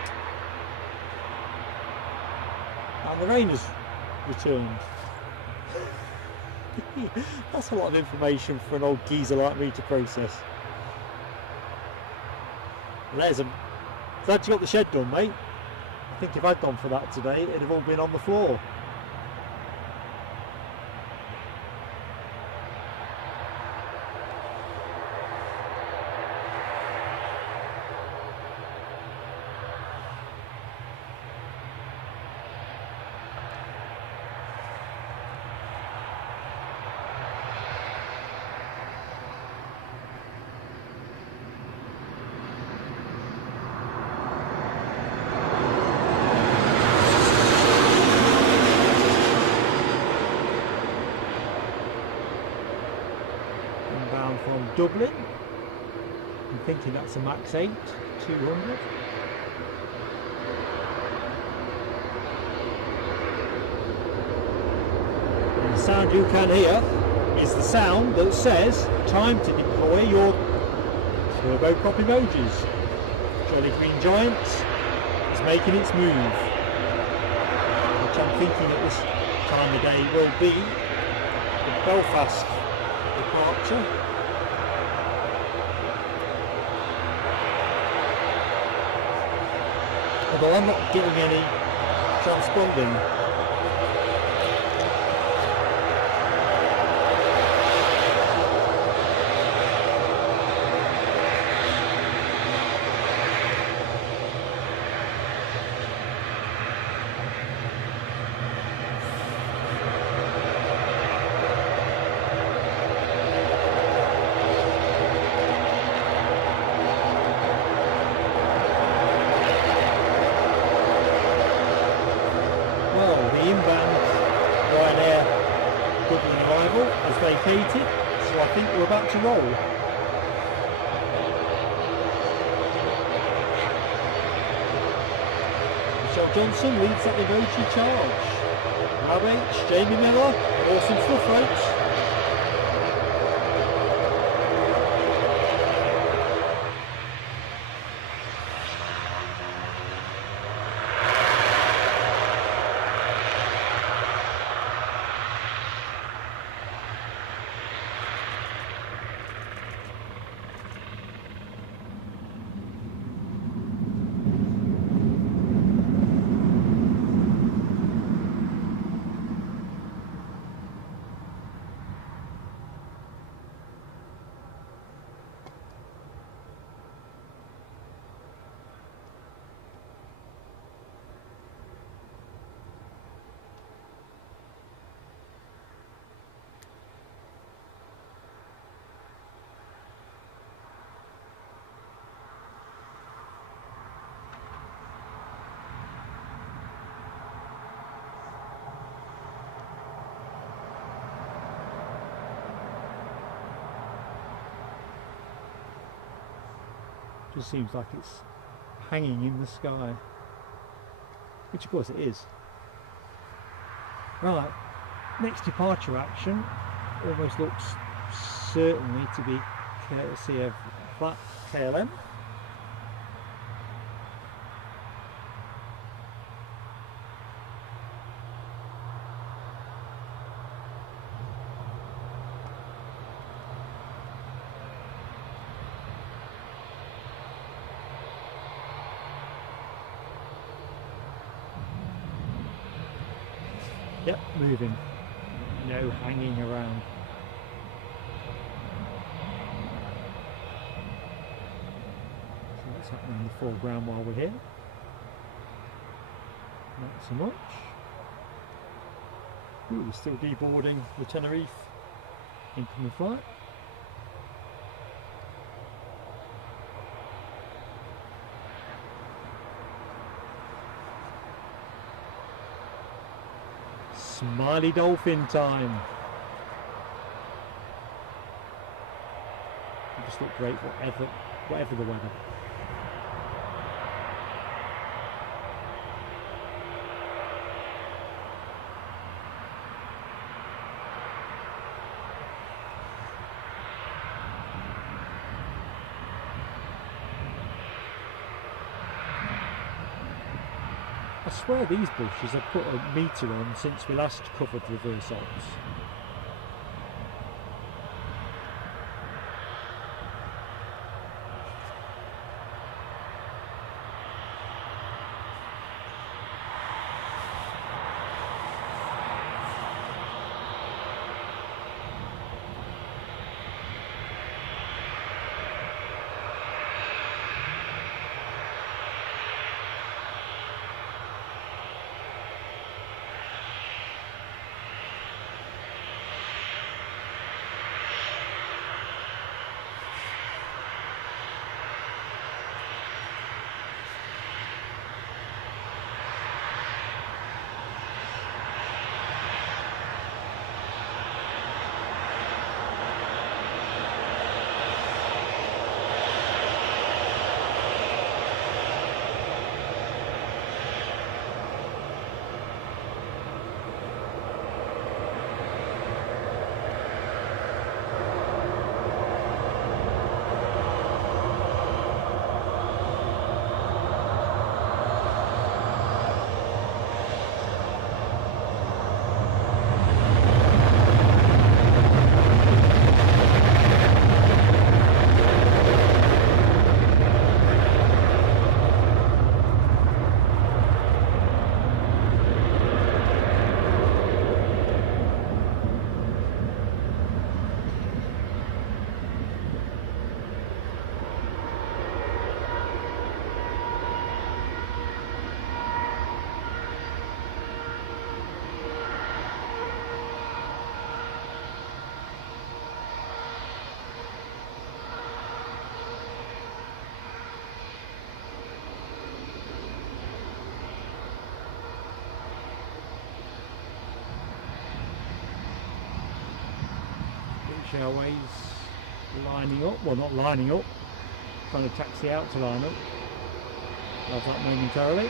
And the rain has returned. That's a lot of information for an old geezer like me to process. And there's a... Glad you got the shed done, mate. I think if I'd gone for that today, it'd have all been on the floor. From Dublin, I'm thinking that's a max 8, 200. And sound you can hear is the sound that says time to deploy your turboprop emojis. Jolly Green Giant is making its move, which I'm thinking at this time of day will be the Belfast departure. Although I'm not getting any transponding. Ryanair Dublin arrival has vacated, so I think we're about to roll. Michelle Johnson leads that emoji charge. RH, Jamie Miller, awesome stuff, folks. Just seems like it's hanging in the sky, which of course it is. Right, next departure action almost looks certainly to be courtesy of flat KLM. Yep, moving. No hanging around. So what's happening in the foreground while we're here? Not so much. Ooh, still deboarding the Tenerife incoming flight. Smiley dolphin time. It just look great whatever the weather. I swear these bushes have put a meter on since we last covered reverse ops. Airways lining up, well not lining up, trying to taxi out to line up. I'll have that momentarily.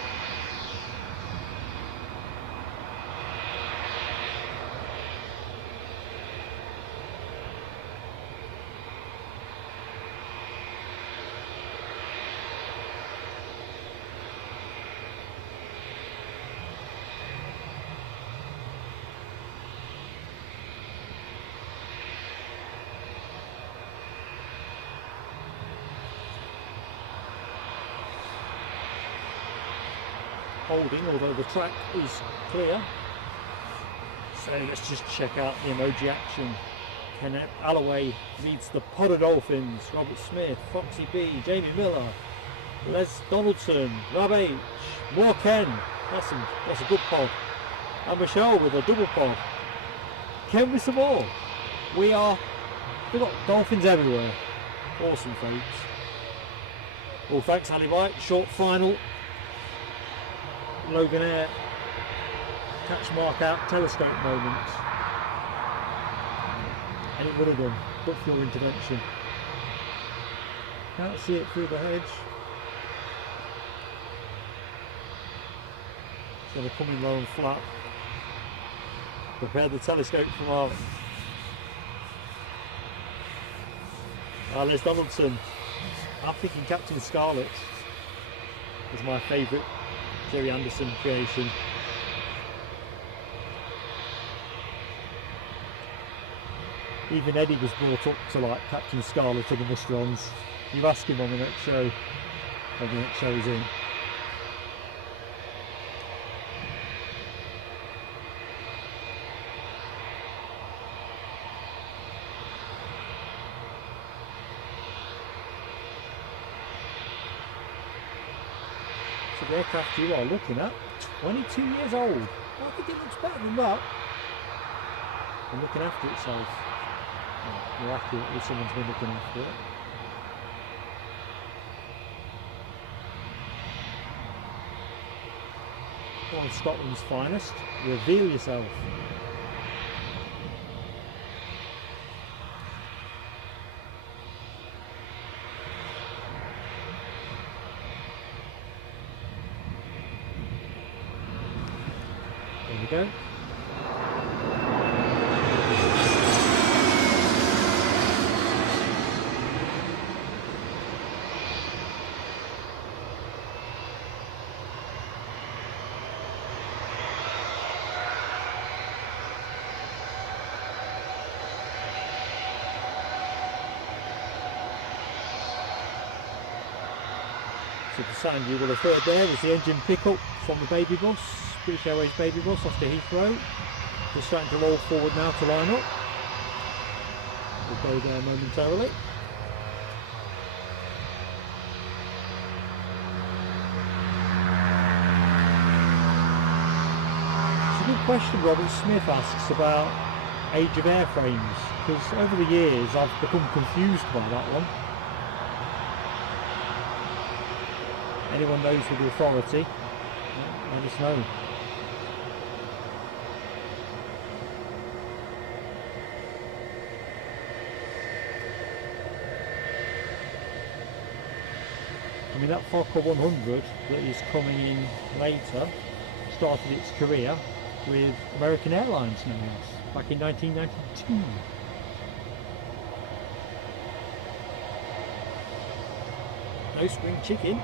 Holding, although the track is clear. So let's just check out the emoji action. Ken Alloway leads the pod of Dolphins. Robert Smith, Foxy B, Jamie Miller, Les Donaldson, Rob H, more Ken. That's a good pod. And Michelle with a double pod. Ken with some more. We've got Dolphins everywhere. Awesome, folks. Well, thanks, Ali White. Short final. Loganair catch mark out telescope moment, and it would have done but for your intervention. Can't see it through the hedge, so they're coming low and flat. Prepare the telescope for Les Donaldson. I'm thinking Captain Scarlet is my favourite Jerry Anderson creation. Even Eddie was brought up to like Captain Scarlet of the Mustrons. You ask him on the next show, when the next show is in. So the aircraft you are looking at, 22 years old. I think it looks better than that. And looking after itself. More accurately, someone's been looking after it. One of Scotland's finest. Reveal yourself. There we go. So the sound you will have heard there was the engine pickup from the baby bus, British Airways baby bus off to Heathrow. Just starting to roll forward now to line up. We'll go there momentarily. It's a good question Robert Smith asks about age of airframes, because over the years I've become confused by that one. Anyone knows with authority, let us know. I mean, that Fokker 100 that is coming in later started its career with American Airlines now, back in 1992. No spring chicken.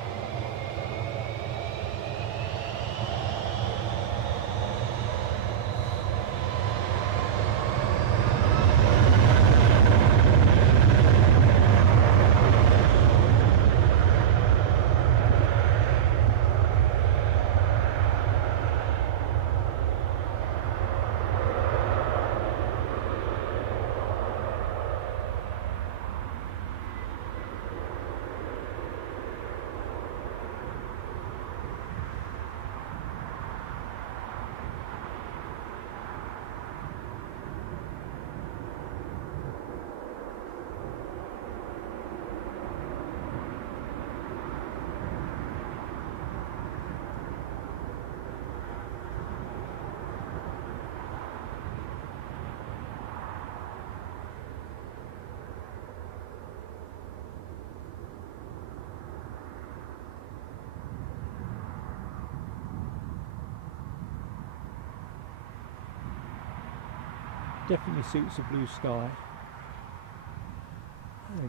definitely suits a blue sky.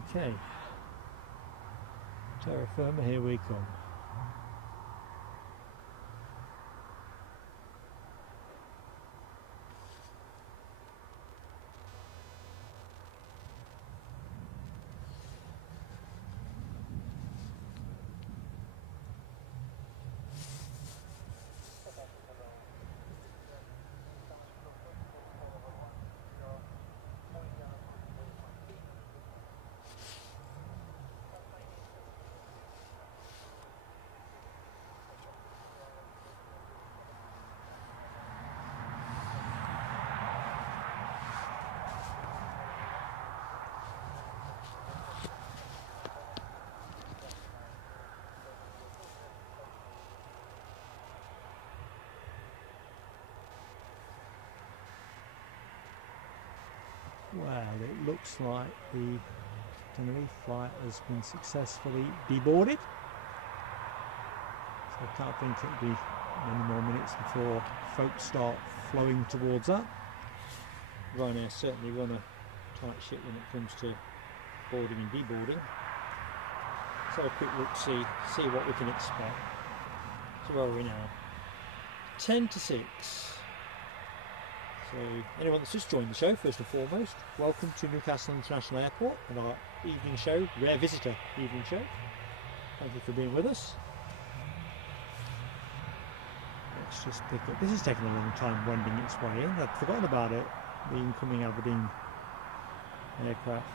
Okay, terra firma, here we come. Well, it looks like the Tenerife flight has been successfully deboarded. So I can't think it'll be many more minutes before folks start flowing towards that. Ryanair certainly run a tight ship when it comes to boarding and deboarding. So a quick look, see what we can expect. So where are we now? 10 to 6. So anyone that's just joined the show, first and foremost, welcome to Newcastle International Airport and our evening show, rare visitor evening show. Thank you for being with us. Let's just pick up. This is taking a long time wending its way in. I'd forgotten about it, the incoming Aberdeen aircraft.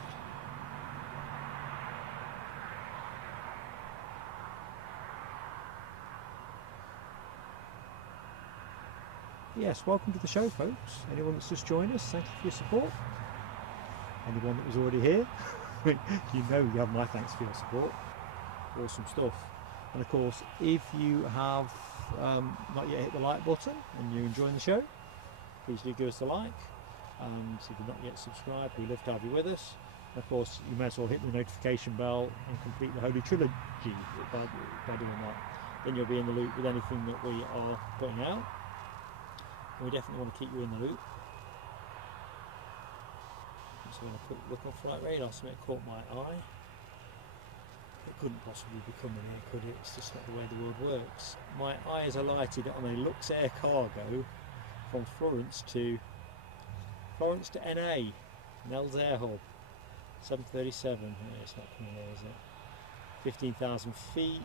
Yes, welcome to the show, folks. Anyone that's just joined us, thank you for your support. Anyone that was already here, you know you have my thanks for your support. Awesome stuff. And of course, if you have not yet hit the like button and you're enjoying the show, please do give us a like. And if you're not yet subscribed, we'd love to have you with us. And of course, you may as well hit the notification bell and complete the Holy Trilogy by doing that. Then you'll be in the loop with anything that we are putting out. We definitely want to keep you in the loop. So I'm going to quick look on flight radar, something caught my eye. It couldn't possibly be coming here, could it? It's just not the way the world works. My eyes are lighted on a Luxair cargo from Florence to NA, Nels Air Hub, 737. Yeah, it's not coming there, is it? 15,000 feet,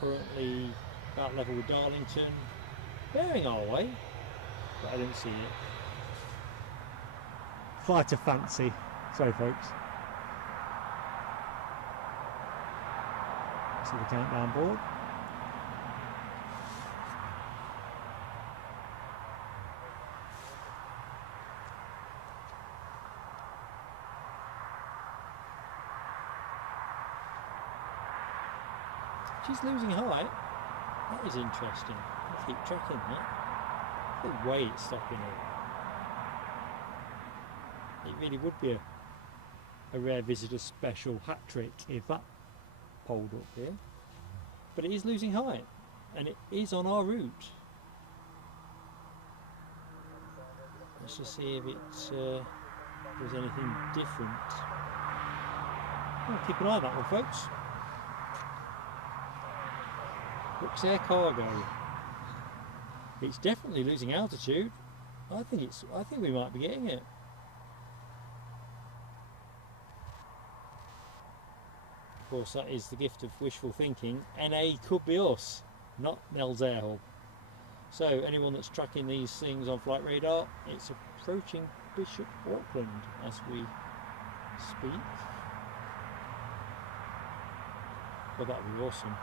currently about level with Darlington. Bearing our way, but I didn't see it. Flight of fancy. Sorry, folks. See the countdown board. She's losing height. That is interesting. I'll keep tracking that. The way it's stopping it. It really would be a rare visitor special hat trick if that pulled up here. But it is losing height, and it is on our route. Let's just see if there's anything different. Oh, keep an eye on that one, folks. Luxair cargo. It's definitely losing altitude. I think we might be getting it. Of course, that is the gift of wishful thinking. NA could be us, not Nels Air Hub. So anyone that's tracking these things on flight radar, it's approaching Bishop Auckland as we speak. Well, that would be awesome.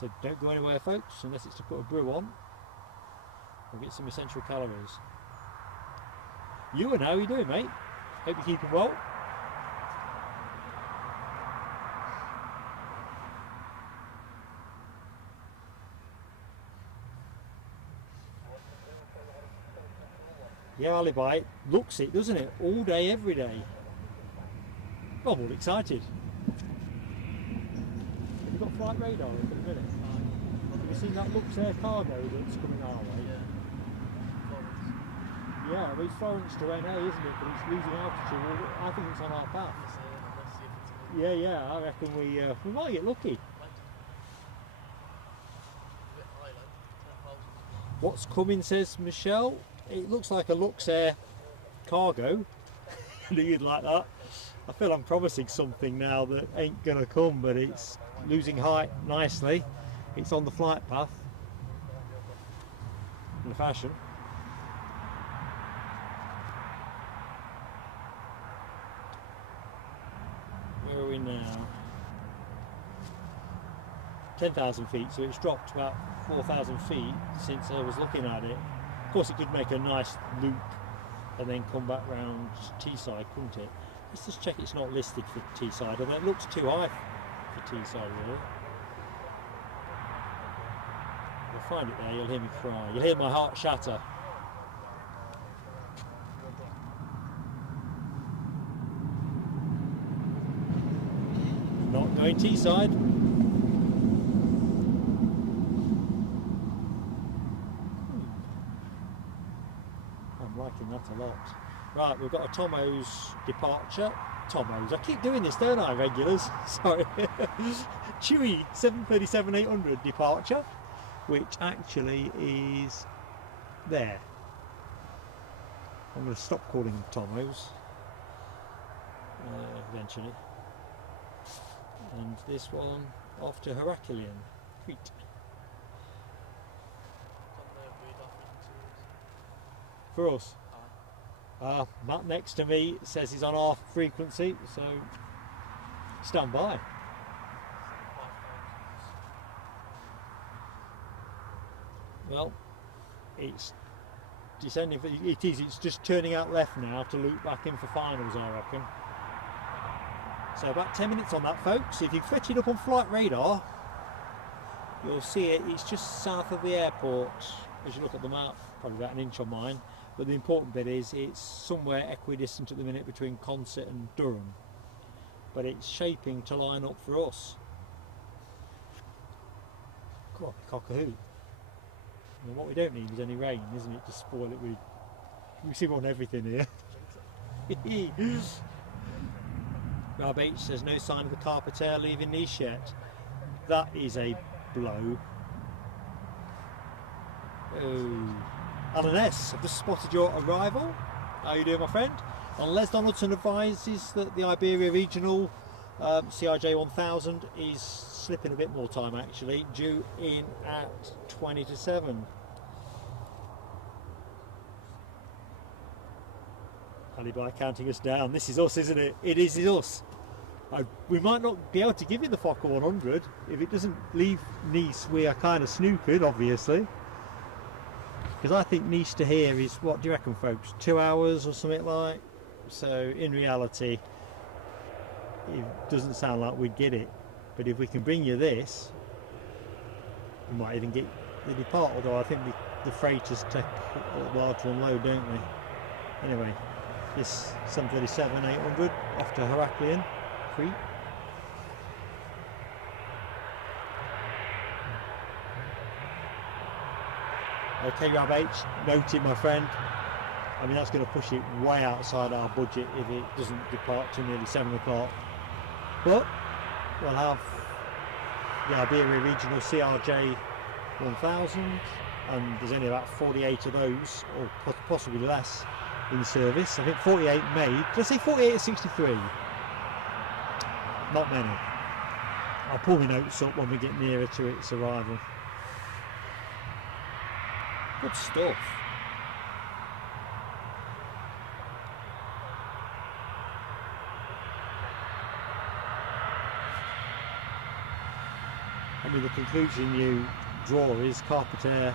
So don't go anywhere, folks, unless it's to put a brew on or get some essential calories. Ewan, how are you doing, mate? Hope you're keeping well. Yeah, I live by it. Looks it, doesn't it? All day, every day. I'm all excited. Have you got flight radar in a minute? Have you seen that Luxair cargo that's coming our way? Yeah, well, it's Florence to NA, isn't it? But it's losing altitude. Well, I think it's on our path. Yeah, I reckon we might get lucky. What's coming, says Michelle. It looks like a Luxair cargo. I knew you'd like that. I feel I'm promising something now that ain't gonna come, but it's losing height nicely. It's on the flight path in a fashion. Where are we now? 10,000 feet, so it's dropped about 4,000 feet since I was looking at it. Of course, it could make a nice loop and then come back round Teesside, couldn't it? Let's just check it's not listed for Teesside, although it looks too high for Teesside, really. You'll find it there, you'll hear me cry. You'll hear my heart shatter. Not going Teesside. I'm liking that a lot. Right, we've got a Tomo's departure. Tomo's, I keep doing this, don't I, regulars? Sorry. Chewy 737-800 departure, which actually is there. I'm going to stop calling them Tomos eventually. And this one off to Heraclian, Crete. For us. Matt next to me says he's on our frequency, so stand by. Well, it's descending, it's just turning out left now to loop back in for finals, I reckon. So about 10 minutes on that, folks. If you fetch it up on flight radar, you'll see it. It's just south of the airport as you look at the map, probably about an inch on mine. But the important bit is it's somewhere equidistant at the minute between Consett and Durham. But it's shaping to line up for us. Come on, cock-a-hoot. And what we don't need is any rain, isn't it, to spoil it with... We see on everything here. Rob H says no sign of the Carpatair leaving Nice yet. That is a blow. Oh. Alan S, I've just spotted your arrival. How are you doing, my friend? And Les Donaldson advises that the Iberia Regional CRJ-1000 is slipping a bit more time, actually, due in at 20 to 7. Alibi counting us down. This is us, isn't it? It is us. We might not be able to give you the Fokker 100. If it doesn't leave Nice, we are kind of snookered, obviously. Because I think Nice to here is, what do you reckon, folks? 2 hours or something like? So in reality, it doesn't sound like we'd get it. But if we can bring you this, we might even get the depart. Although I think the freighters take a little while to unload, don't they? Anyway, this 737-800 off to Heraclian, Crete. Okay, Rob H, noted, my friend. I mean, that's going to push it way outside our budget if it doesn't depart till nearly 7 o'clock. But we'll have the Iberia Regional CRJ-1000, and there's only about 48 of those, or possibly less, in service. I think 48 made. Did I say 48 or 63? Not many. I'll pull my notes up when we get nearer to its arrival. Good stuff. I mean, the conclusion you draw is Carpatair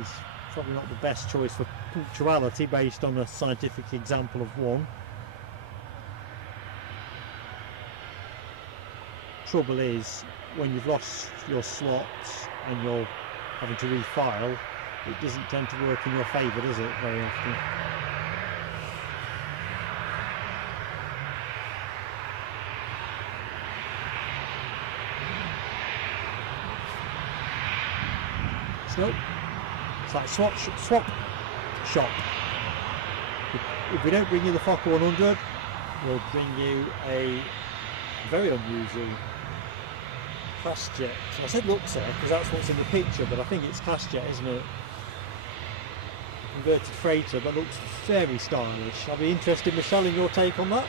is probably not the best choice for punctuality based on a scientific example of one. Trouble is, when you've lost your slots and you're having to refile, it doesn't tend to work in your favour, does it, very often? So it's like swap shop. If we don't bring you the Fokker 100, we'll bring you a very unusual ClassJet. So I said Luxair because that's what's in the picture, but I think it's ClassJet, isn't it? Converted freighter, but looks very stylish. I'll be interested, Michelle, in your take on that.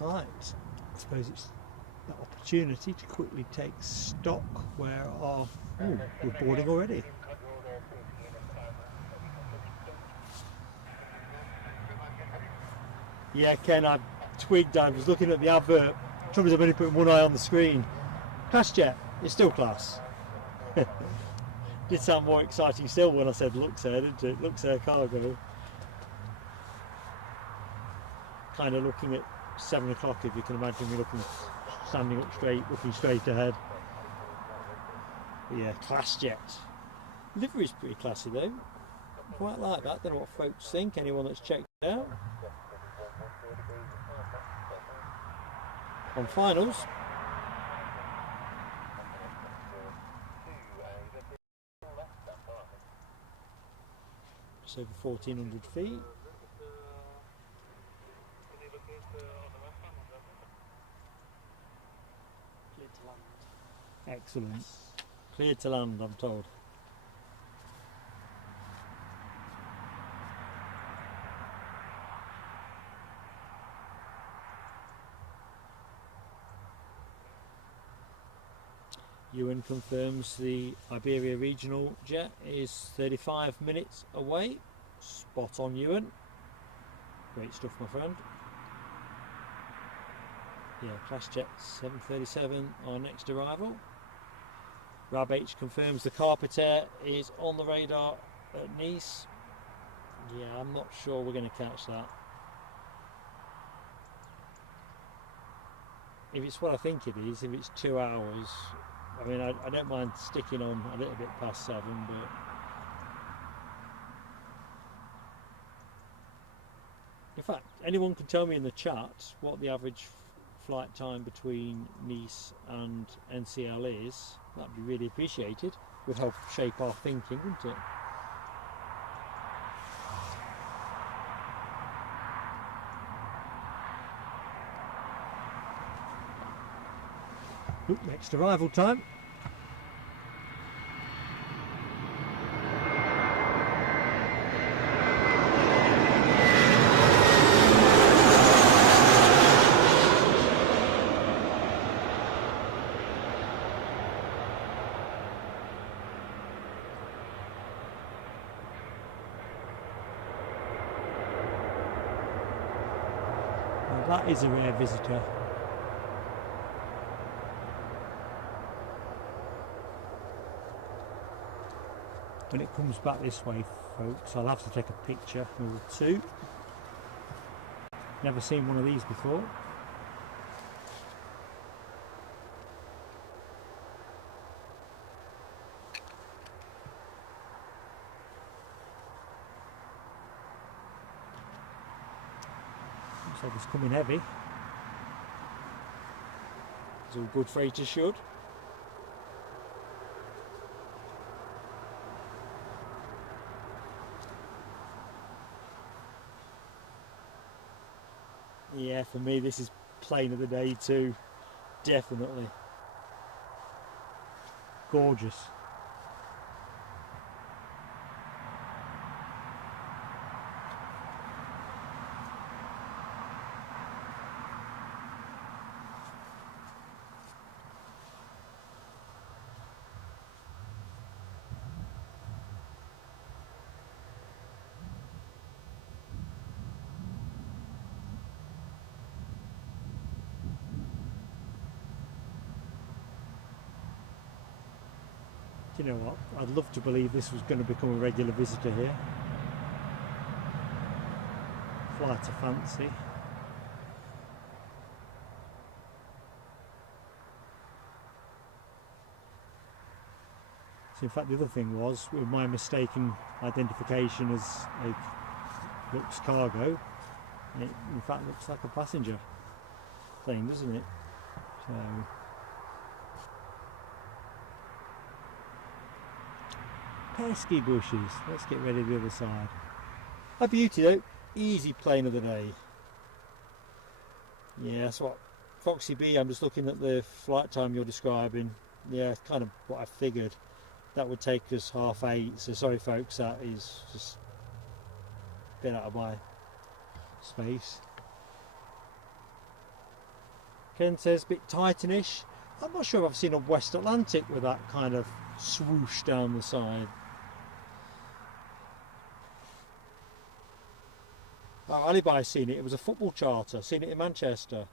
Right, I suppose it's that opportunity to quickly take stock where our... Oh, we're boarding already. Yeah, Ken, I twigged, I was looking at the advert. Trouble is I've only put one eye on the screen. ClassJet, it's still class. Did sound more exciting still when I said Luxair, didn't it? Luxair cargo. Kind of looking at 7 o'clock, if you can imagine me looking, standing up straight, looking straight ahead. But yeah, ClassJet. Livery's pretty classy though. Quite like that. Don't know what folks think. Anyone that's checked it out. On finals. Just over 1,400 feet. Excellent. Cleared to land, I'm told. Ewan confirms the Iberia Regional jet is 35 minutes away. Spot on, Ewan. Great stuff, my friend. Yeah, ClassJet 737, our next arrival. Rab H confirms the Carpatair is on the radar at Nice. Yeah, I'm not sure we're going to catch that. If it's what I think it is, if it's 2 hours, I mean, I don't mind sticking on a little bit past 7, but in fact, anyone can tell me in the chat what the average flight time between Nice and NCL is. That'd be really appreciated. Would help shape our thinking, wouldn't it? Ooh, next arrival time. That is a rare visitor. when it comes back this way, folks, I'll have to take a picture or two. Never seen one of these before. Looks like it's coming heavy. As all good freighters should. Yeah, for me this is plane of the day too, definitely. Gorgeous. Do you know what? I'd love to believe this was going to become a regular visitor here. Flight of fancy. So in fact the other thing was, with my mistaken identification as a Lux cargo, it in fact looks like a passenger plane, doesn't it? So pesky bushes. Let's get ready to the other side. A beauty though. Easy plane of the day. Yeah, that's what Foxy B, I'm just looking at the flight time you're describing. Yeah, kind of what I figured. That would take us 8:30. So sorry folks, that is just a bit out of my space. Ken says a bit Titanish. I'm not sure if I've seen a West Atlantic with that kind of swoosh down the side. Oh, Alibi's seen it. It was a football charter. Seen it in Manchester.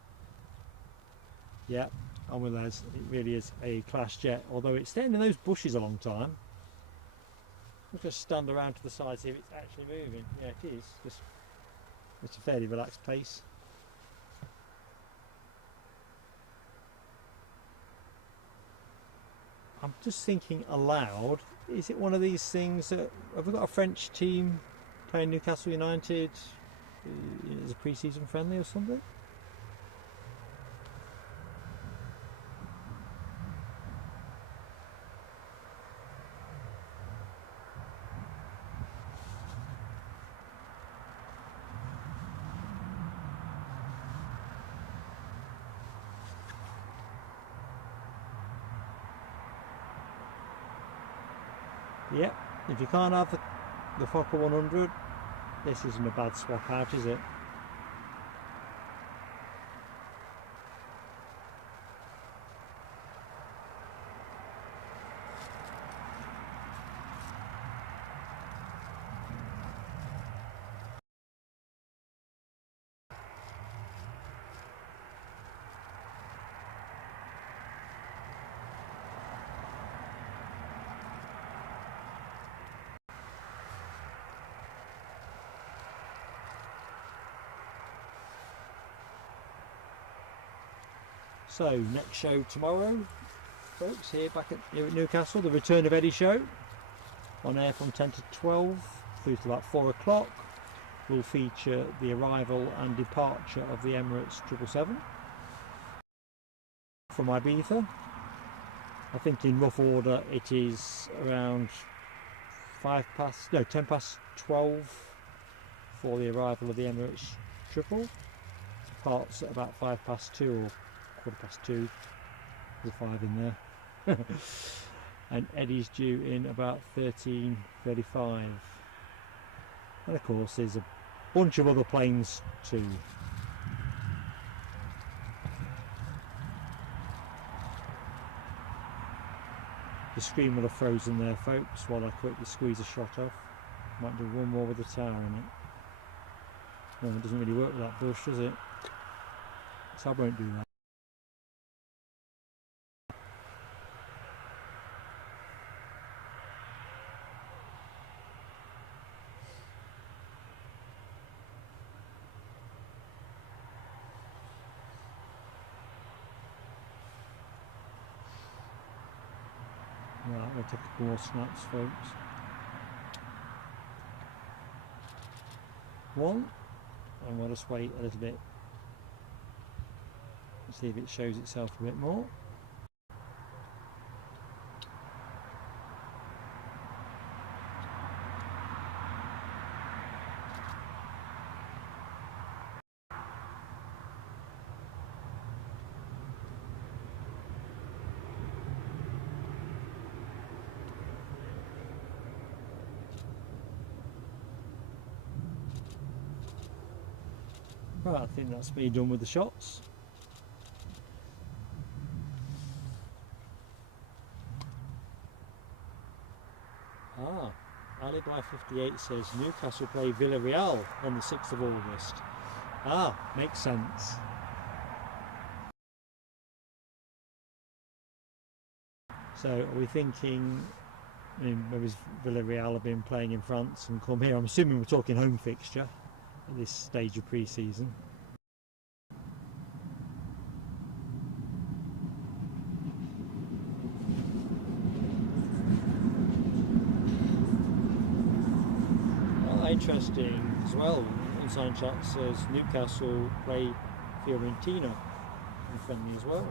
Yeah, I'm with Les. It really is a class jet. Although it's staying in those bushes a long time. We'll just stand around to the side, see if it's actually moving. Yeah, it is. Just it's a fairly relaxed pace. I'm just thinking aloud. Is it one of these things that have we got a French team playing Newcastle United as a pre-season friendly or something? Yep, if you can't have the Fokker 100, this isn't a bad swap out, is it? So next show tomorrow, folks, here at Newcastle, the return of Eddie show, on air from 10 to 12 through to about 4 o'clock. Will feature the arrival and departure of the Emirates 777 from Ibiza. I think in rough order it is around 10 past 12 for the arrival of the Emirates triple. Departs at about 5 past 2 or 2:15, with 5 in there. And Eddie's due in about 13:35. And of course there's a bunch of other planes too. The screen will have frozen there, folks, while I quickly squeeze a shot off. Might do one more with the tower in it. No, it doesn't really work with that bush, does it? So I won't do that. Right, we'll take a couple more snaps, folks. One, and we'll just wait a little bit. See if it shows itself a bit more. Right, I think that's me done with the shots. Alibi 58 says Newcastle play Villarreal on the 6th of August. Makes sense. So are we thinking, I mean, maybe Villarreal have been playing in France and come here? I'm assuming we're talking home fixture at this stage of pre-season. Interesting as well. Inside chat says Newcastle play Fiorentina in friendly as well.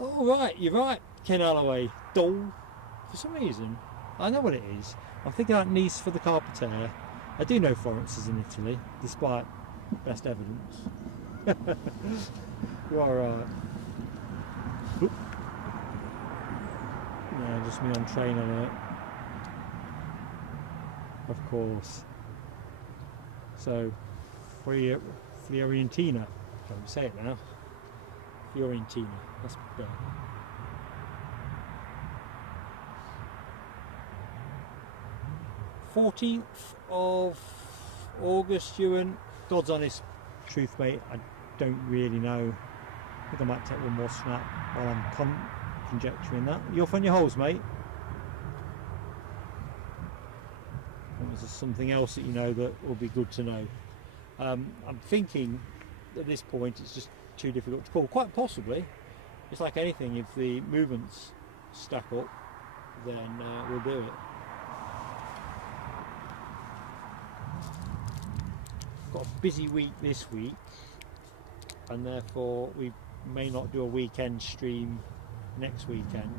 Oh right, you're right, Ken Alloway. Dole. For some reason, I know what it is. I'm thinking about Nice for the Carpatair. I do know Florence is in Italy, despite best evidence. You are right. Oop. Yeah, just me on train alert. Of course. So, Fiorentina. Don't say it now. Fiorentina. That's better. "14th of August, Ewan. God's honest truth, mate. I don't really know. I think I might take one more snap while I'm conjecturing that. You off on your holes, mate? Or is there something else that you know that will be good to know? I'm thinking at this point it's just too difficult to call. Quite possibly, it's like anything, if the movements stack up, then we'll do it. Got a busy week this week, and therefore we may not do a weekend stream next weekend.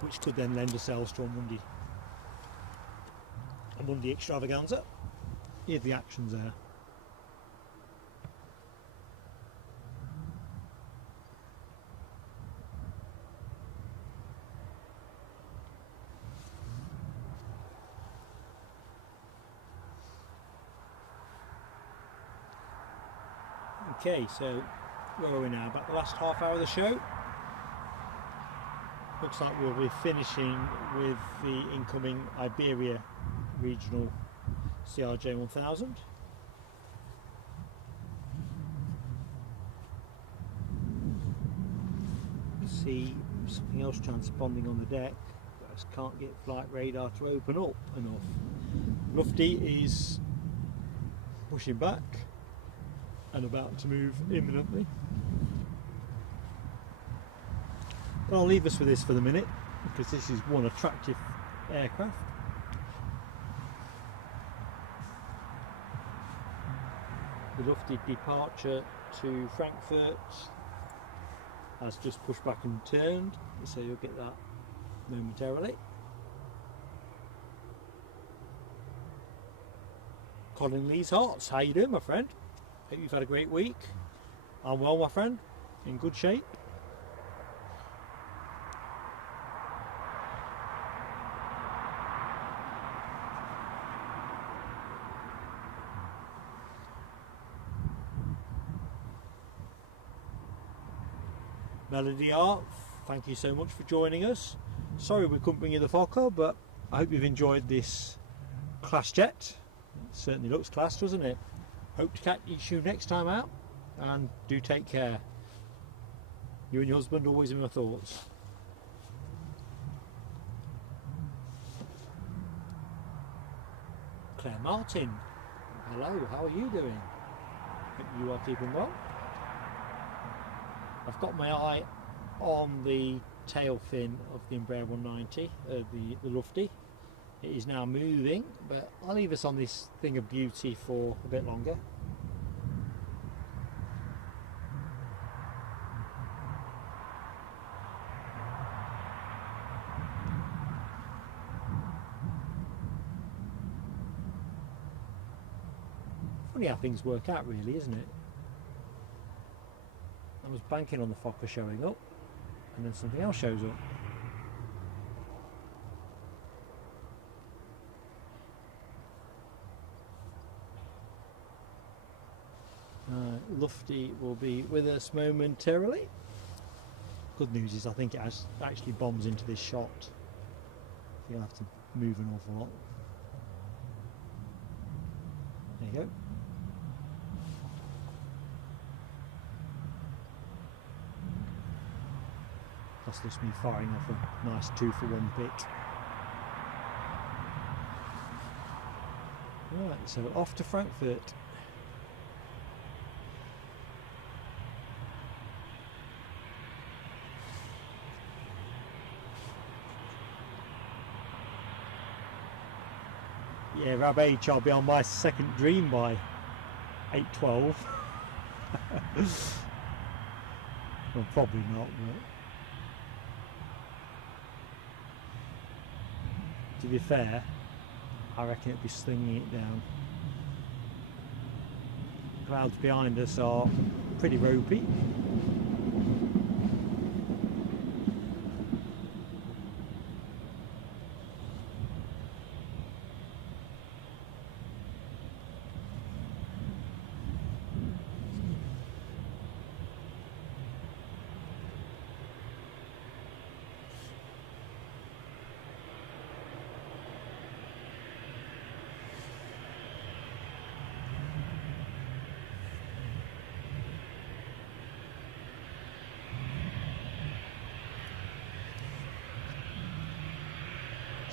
Which could then lend ourselves to a Monday extravaganza if the action's there. Okay, so where are we now? About the last half hour of the show. Looks like we'll be finishing with the incoming Iberia Regional CRJ-1000. See something else transponding on the deck, but I just can't get flight radar to open up enough. Lufty is pushing back and about to move imminently. But I'll leave us with this for the minute, because this is one attractive aircraft. The Lufty departure to Frankfurt has just pushed back and turned, so you'll get that momentarily. Colin Lee's Hearts, how you doing, my friend? Hope you've had a great week. I'm well, my friend, in good shape. Melody Art, thank you so much for joining us. Sorry we couldn't bring you the Fokker, but I hope you've enjoyed this class jet. It certainly looks class, doesn't it? Hope to catch you next time out, and do take care. You and your husband always in my thoughts. Claire Martin, Hello, how are you doing? Hope you are keeping well. I've got my eye on the tail fin of the Embraer 190, the Lufty. It is now moving, but I'll leave us on this thing of beauty for a bit longer. Funny how things work out, really, isn't it? I was banking on the Fokker showing up, and then something else shows up. Lufty will be with us momentarily. Good news is I think it actually bombs into this shot. I think I'll have to move an awful lot. There you go. Plus this me firing off a nice 2-for-1 bit. Right, so off to Frankfurt. Yeah, Rab H, I'll be on my second dream by 8:12. Well, probably not, but to be fair, I reckon it'd be slinging it down. Clouds behind us are pretty ropey.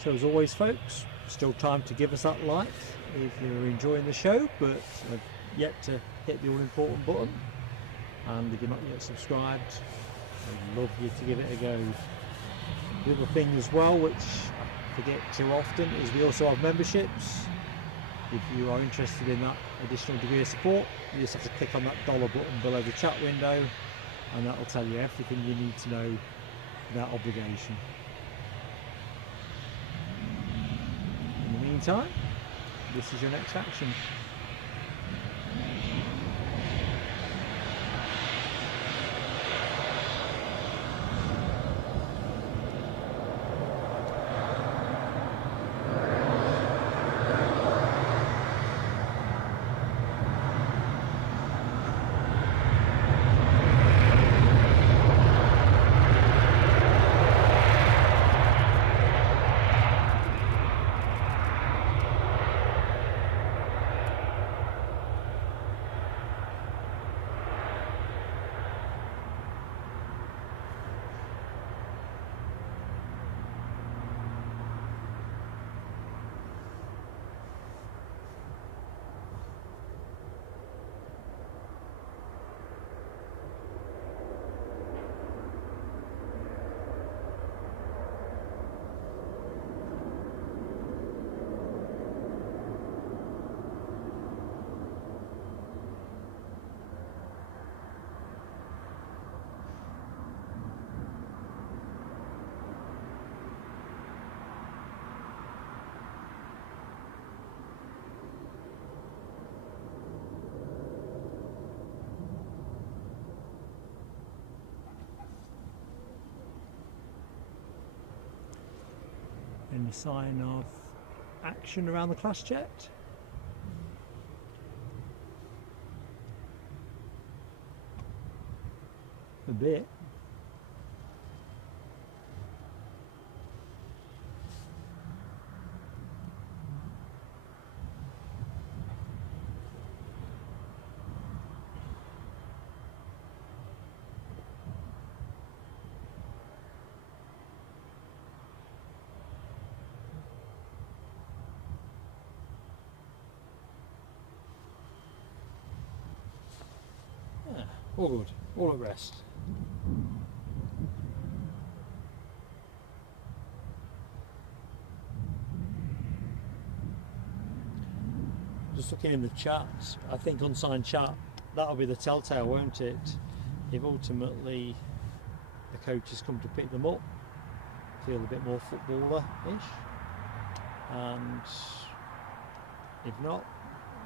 So as always, folks, still time to give us that like if you're enjoying the show, but have yet to hit the all-important button. And if you're not yet subscribed, I'd love you to give it a go. The other thing as well, which I forget too often, is we also have memberships. If you are interested in that additional degree of support, you just have to click on that dollar button below the chat window, and that will tell you everything you need to know without obligation. In the meantime, this is your next action. Any sign of action around the class jet? A bit. All good, all at rest. Just looking in the chat, I think unsigned chat, that'll be the telltale, won't it? If ultimately the coaches come to pick them up, feel a bit more footballer-ish, and if not,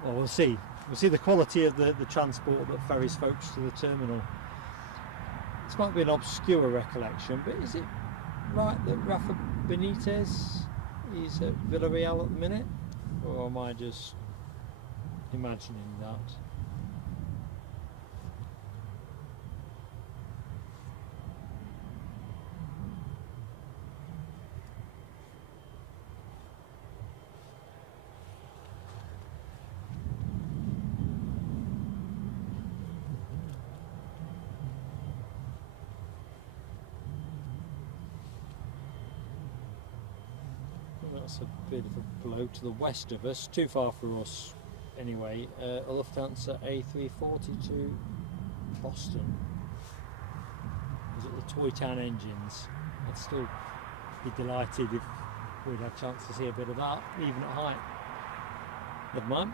well, we'll see. We'll see the quality of the transport that ferries folks to the terminal. This might be an obscure recollection, but is it right that Rafa Benitez is at Villarreal at the minute, or am I just imagining that? That's a bit of a blow to the west of us, too far for us anyway. A Lufthansa A340 to Boston. Is it the Toy Town engines? I'd still be delighted if we'd have a chance to see a bit of that, even at height. Never mind.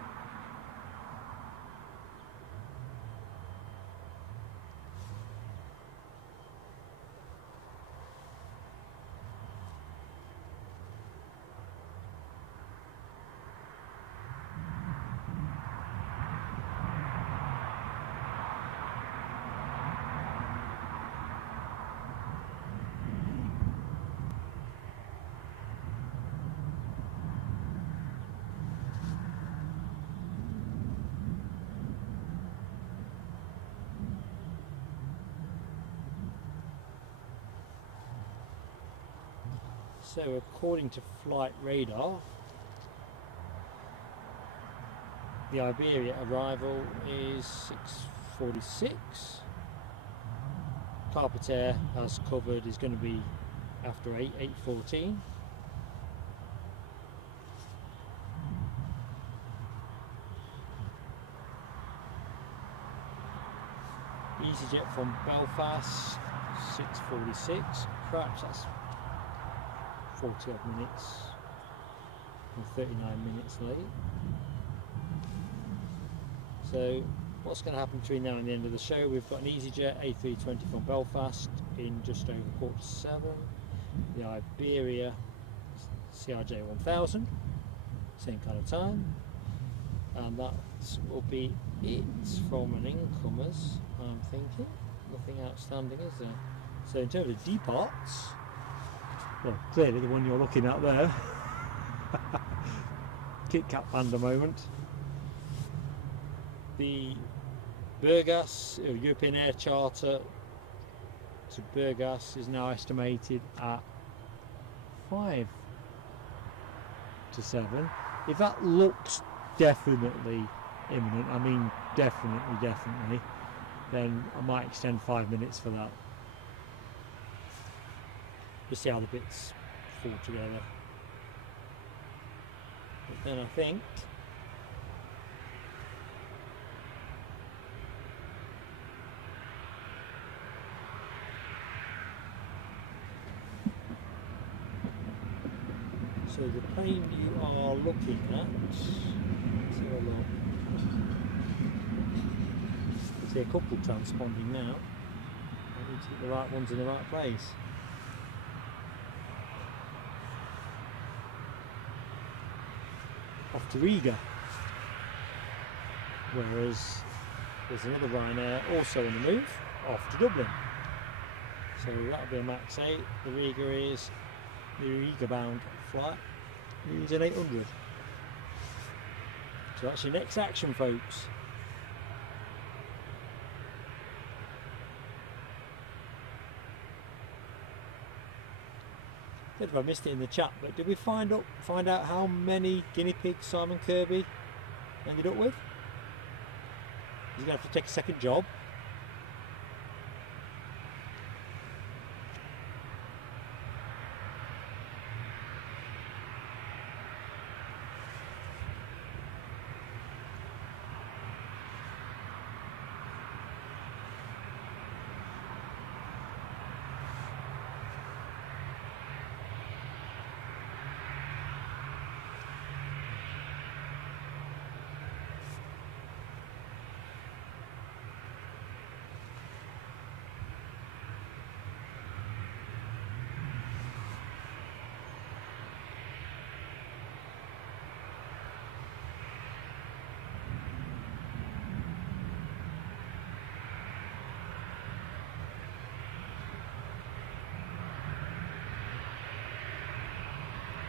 So according to flight radar, the Iberia arrival is 6:46. Carpatair has covered is going to be after 8:14. easyJet from Belfast 6:46. Perhaps that's 40 odd minutes and 39 minutes late. So what's going to happen between now and the end of the show? We've got an easyJet A320 from Belfast in just over 6:45. The Iberia CRJ-1000, same kind of time, and that will be it from an incomers. I'm thinking nothing outstanding, is there? So in terms of departs, well, clearly the one you're looking at there. Kit Kat Panda moment. The Burgas, European air charter to Burgas, is now estimated at 5 to 7. If that looks definitely imminent, I mean definitely, then I might extend 5 minutes for that. Just see how the bits fall together. But then I think so the plane you are looking at, let's have a look. I see a couple transponding now. I need to get the right ones in the right place. Off to Riga, whereas there's another Ryanair also on the move off to Dublin. So that'll be a max 8. The Riga bound flight is an 800. So that's your next action, folks. I don't know if I missed it in the chat, but did we find out how many guinea pigs Simon Kirby ended up with? He's going to have to take a second job.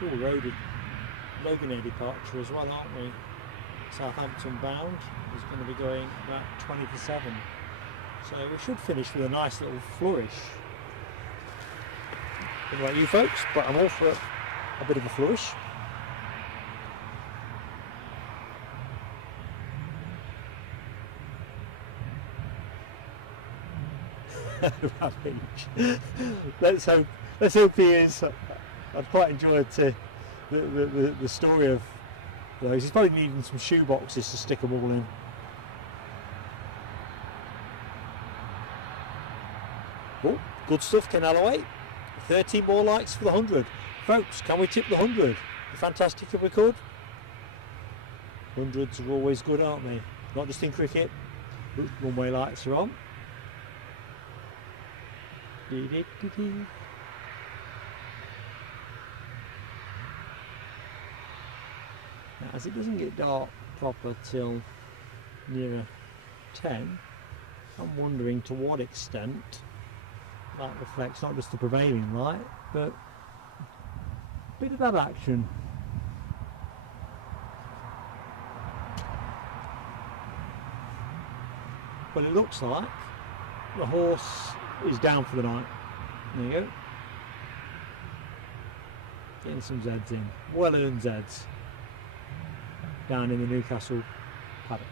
Oh, Loganair departure as well, aren't we? Southampton bound is going to be going about 20 to 7. So we should finish with a nice little flourish. What about you folks? But I'm all for a bit of a flourish. let's hope he is. I've quite enjoyed the story of those. He's probably needing some shoe boxes to stick them all in. Oh, good stuff, Ken Alloway. 13 more likes for the 100. Folks, can we tip the 100? Fantastic if we could. 100s are always good, aren't they? Not just in cricket. Runway lights are on. Now, as it doesn't get dark proper till nearer 10, I'm wondering to what extent that reflects not just the prevailing light, but a bit of that action. Well, it looks like the horse is down for the night. There you go. Getting some Zs in. Well earned Zs. Down in the Newcastle paddock.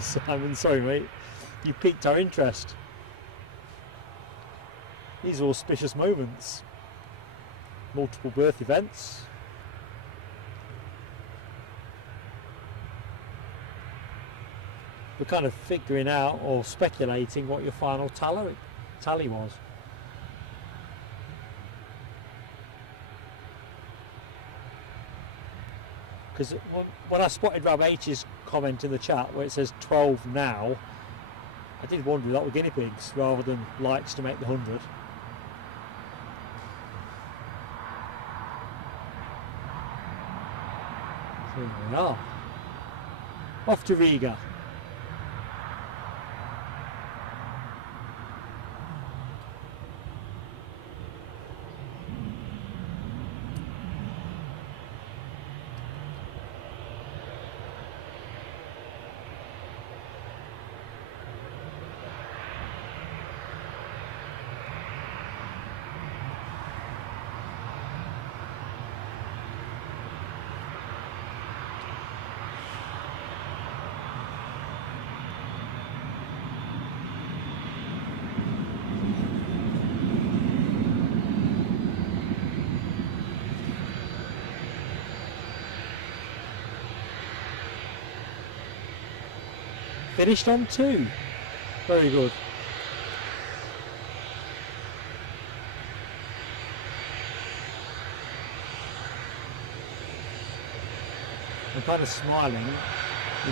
Simon, sorry mate, you piqued our interest. These are auspicious moments. Multiple birth events. We're kind of figuring out or speculating what your final tally was. Because when I spotted Rob H's comment in the chat where it says 12 now, I did wonder if that were guinea pigs rather than likes to make the 100. So here we are. Off to Riga. Finished on 2. Very good. I'm kind of smiling,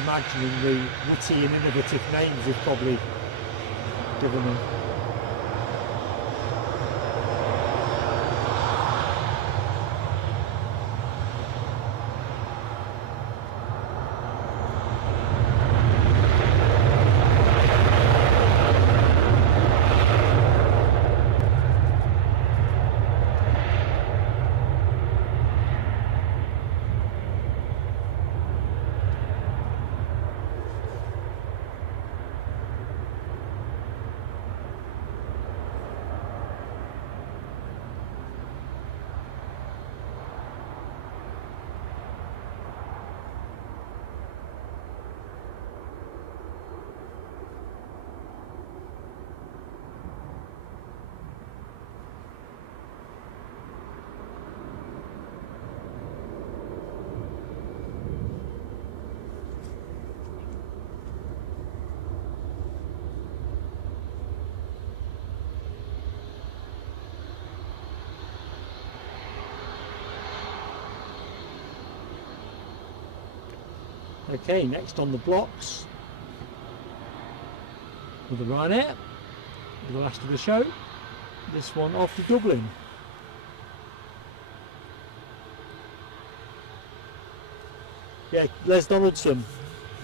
imagining the witty and innovative names we've probably given them. Okay, next on the blocks, with the Ryanair, the last of the show. This one off to Dublin. Yeah, Les Donaldson,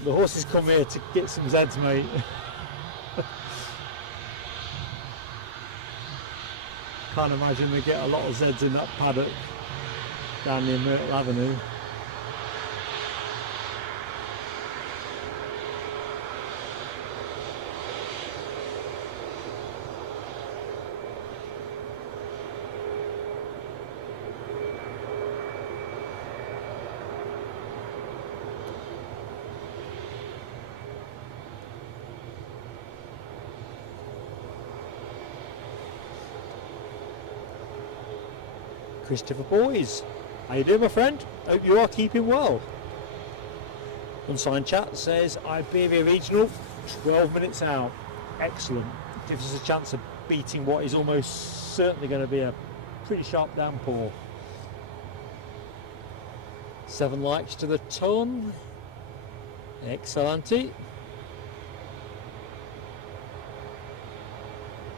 the horses come here to get some Zeds, mate. Can't imagine they get a lot of Zeds in that paddock down near Myrtle Avenue. Christopher Boys, how you doing, my friend? Hope you are keeping well. Unsigned chat says Iberia Regional 12 minutes out. Excellent. Gives us a chance of beating what is almost certainly going to be a pretty sharp downpour. 7 likes to the ton. Excellent.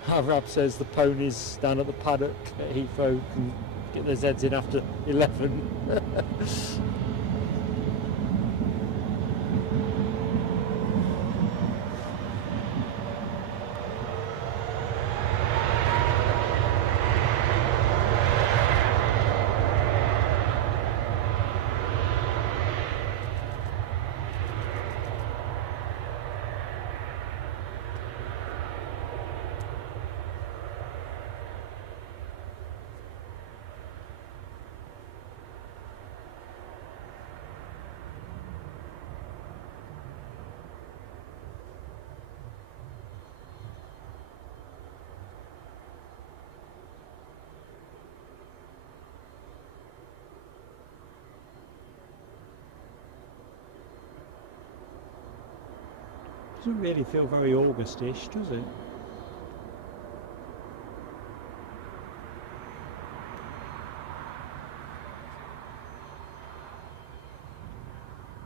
Havrab says the ponies down at the paddock at Heathrow can get their Zeds in after 11. Doesn't really feel very August-ish, does it?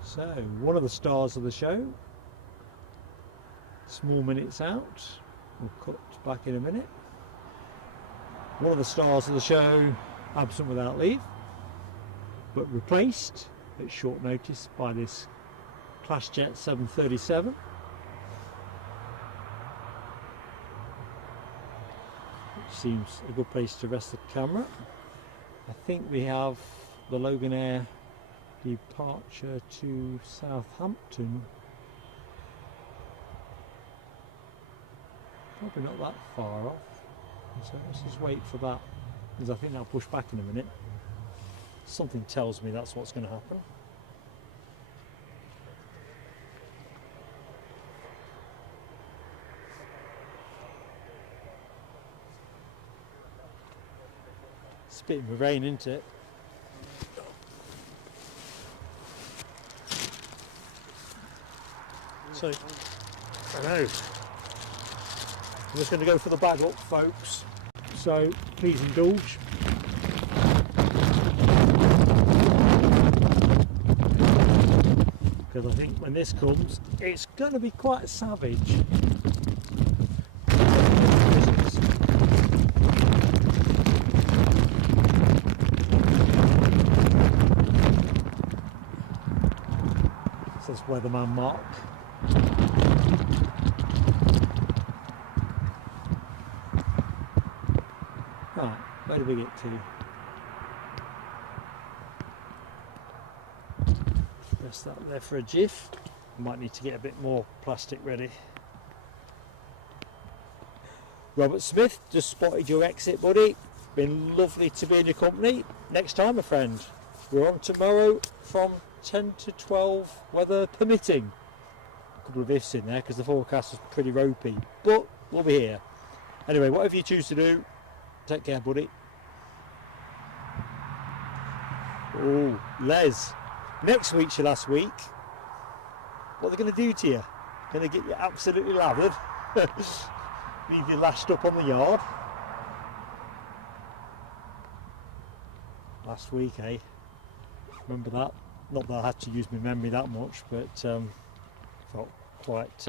So, one of the stars of the show, small minutes out, we'll cut back in a minute. One of the stars of the show, absent without leave, but replaced at short notice by this ClassJet 737. Seems a good place to rest the camera. I think we have the Loganair departure to Southampton. Probably not that far off. So let's just wait for that, because I think that'll push back in a minute. Something tells me that's what's going to happen. It's a bit of rain, isn't it? So, I know. I'm just going to go for the bag up, folks. So, please indulge. Because I think when this comes, it's going to be quite savage. Says Weatherman Mark. Right, where do we get to? Press that there for a jiff. Might need to get a bit more plastic ready. Robert Smith, just spotted your exit, buddy. Been lovely to be in your company. Next time, my friend. We're on tomorrow from 10 to 12, weather permitting. A couple of ifs in there because the forecast was pretty ropey, but we'll be here. Anyway, whatever you choose to do, take care, buddy. Oh, Les, next week's your last week. What are they going to do to you? Going to get you absolutely lathered? Leave you lashed up on the yard? Last week, eh? Remember that? Not that I had to use my memory that much, but felt quite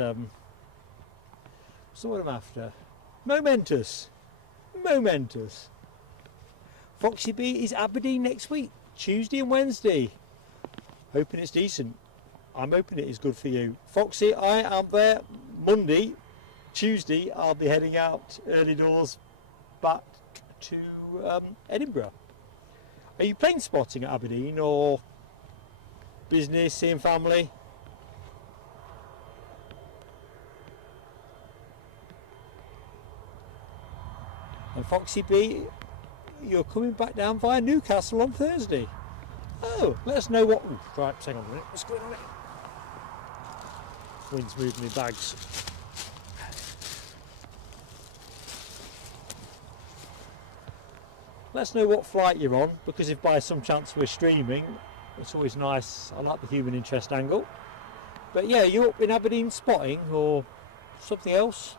What's the word I'm after? Momentous. Momentous. Foxy B is Aberdeen next week, Tuesday and Wednesday. Hoping it's decent. I'm hoping it is good for you. Foxy, I am there Monday. Tuesday, I'll be heading out early doors back to Edinburgh. Are you plane spotting at Aberdeen or business, seeing family? And Foxy B, you're coming back down via Newcastle on Thursday. Oh, let us know what... Ooh, right, hang on a minute. What's going on here? Wind's moving my bags. Let us know what flight you're on, because if by some chance we're streaming, it's always nice. I like the human interest angle. But yeah, you up in Aberdeen spotting or something else?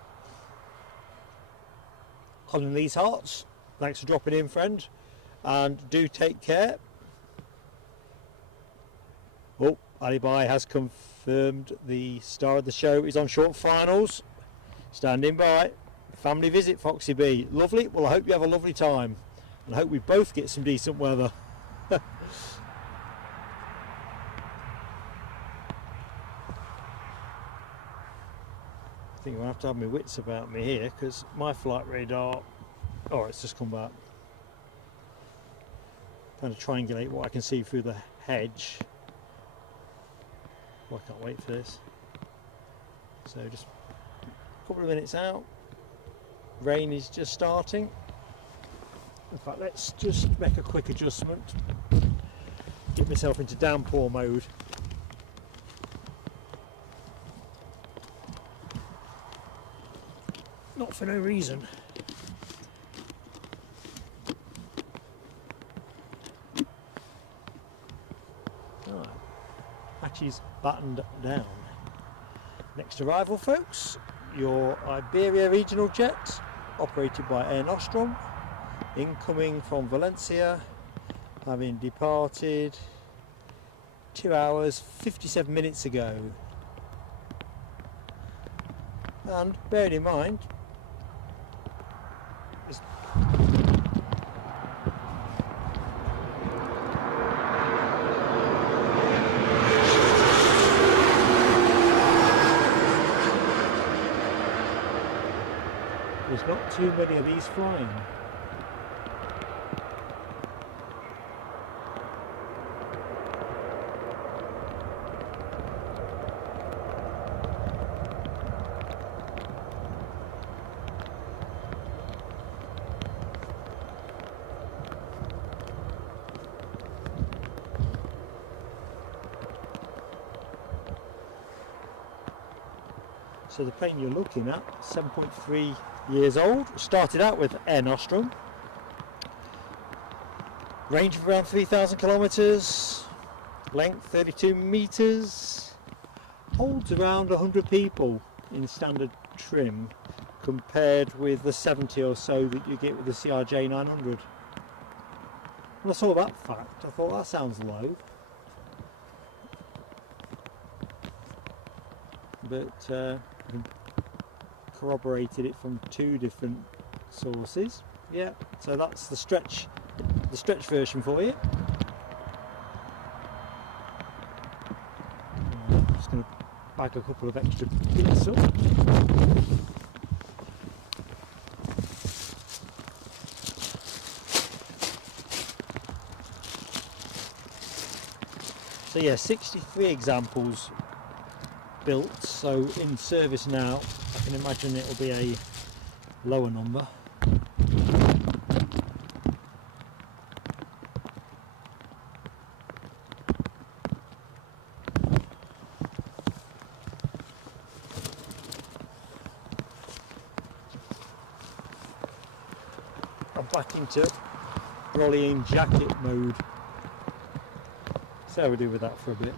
Colin Lee's hearts. Thanks for dropping in, friend, and do take care. Oh, Alibi has confirmed the star of the show is on short finals. Standing by. Family visit, Foxy B. Lovely. Well, I hope you have a lovely time, and I hope we both get some decent weather. I think I'll have to have my wits about me here, because my flight radar... Oh, it's just come back. Trying to triangulate what I can see through the hedge. Well, I can't wait for this. So just a couple of minutes out. Rain is just starting. In fact, let's just make a quick adjustment. Get myself into downpour mode. Not for no reason. Right. Hatches battened down. Next arrival, folks, your Iberia Regional Jet, operated by Air Nostrum, incoming from Valencia, having departed 2 hours 57 minutes ago. And bearing in mind, there's not too many of these flying. So the plane you're looking at, 7.3 years old, started out with Air Nostrum, range of around 3,000 kilometres, length 32 metres, holds around 100 people in standard trim, compared with the 70 or so that you get with the CRJ-900. When I saw that fact, I thought that sounds low. But corroborated it from two different sources. Yeah, so that's the stretch version for you. I'm just going to bag a couple of extra bits up. So yeah, 63 examples built, so in service now. I can imagine it will be a lower number. I'm back into brollying jacket mode. So we'll do with that for a bit.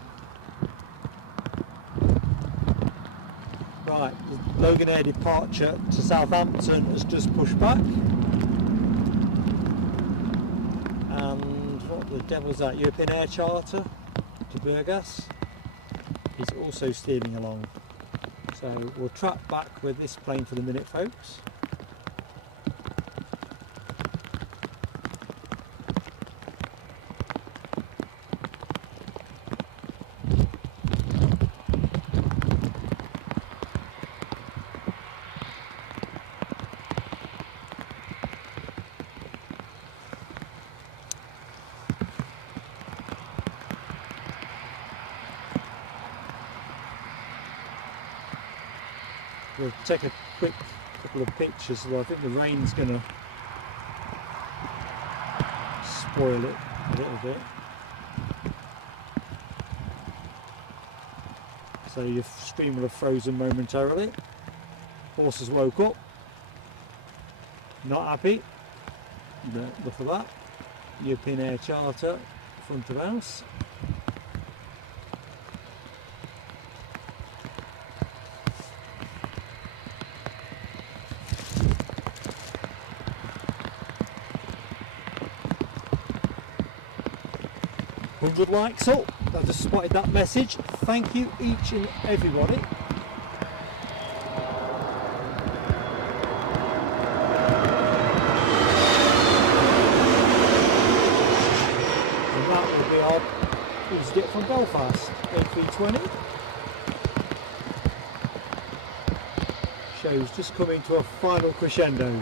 Right, the Loganair departure to Southampton has just pushed back. And what the devil's that? European Air Charter to Burgas is also steaming along. So we'll track back with this plane for the minute, folks. We'll take a quick couple of pictures, although I think the rain's going to spoil it a little bit. So your stream will have frozen momentarily. Horses woke up, not happy. Look at that. European Air Charter, front of house. Good likes up. I've just spotted that message. Thank you each and everybody. And that will be our easyJet from Belfast, A320. Show's just coming to a final crescendo.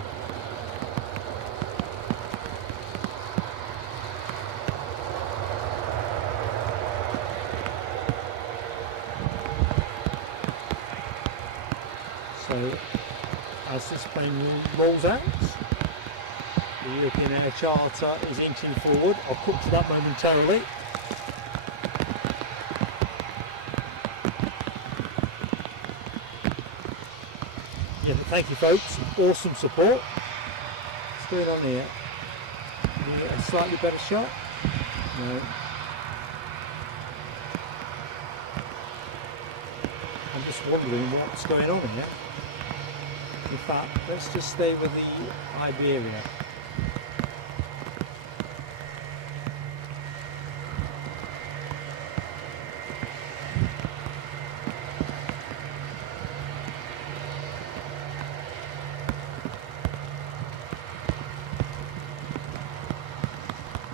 So, as this plane rolls out, the European Air Charter is inching forward. I'll cut to that momentarily. Yeah, but thank you folks, awesome support. What's going on here? Can you get a slightly better shot? No. I'm just wondering what's going on here. In fact, let's just stay with the Iberia.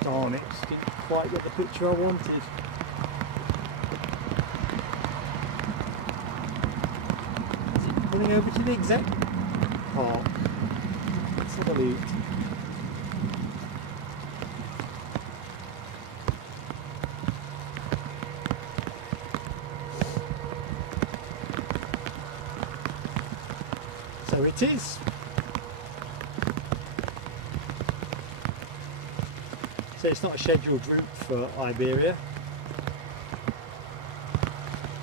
Darn it, didn't quite get the picture I wanted. Is it pulling over to the exec park? Let's have a look. So it is. So it's not a scheduled route for Iberia.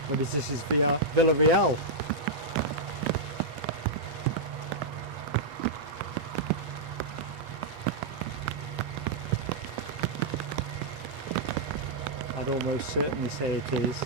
What is this? Is Villarreal. I'd almost certainly say it is.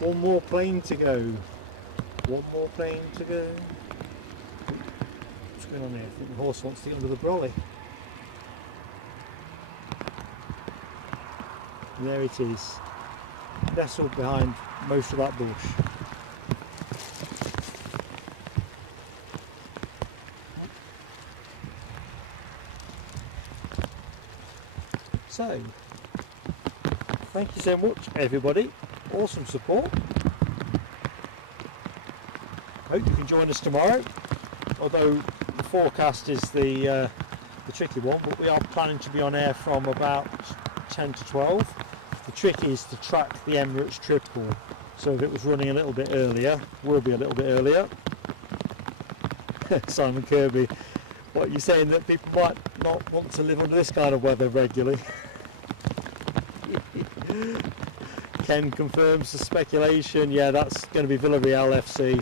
One more plane to go. One more plane to go. What's going on here? I think the horse wants to get under the brolly. And there it is. Nestled behind most of that bush. So thank you so much everybody, awesome support. Hope you can join us tomorrow, although the forecast is the tricky one, but we are planning to be on air from about 10 to 12. The trick is to track the Emirates triple, so if it was running a little bit earlier, we'll be a little bit earlier. Simon Kirby, what are you saying, that people might not want to live under this kind of weather regularly? Ken confirms the speculation, yeah, that's going to be Villarreal FC.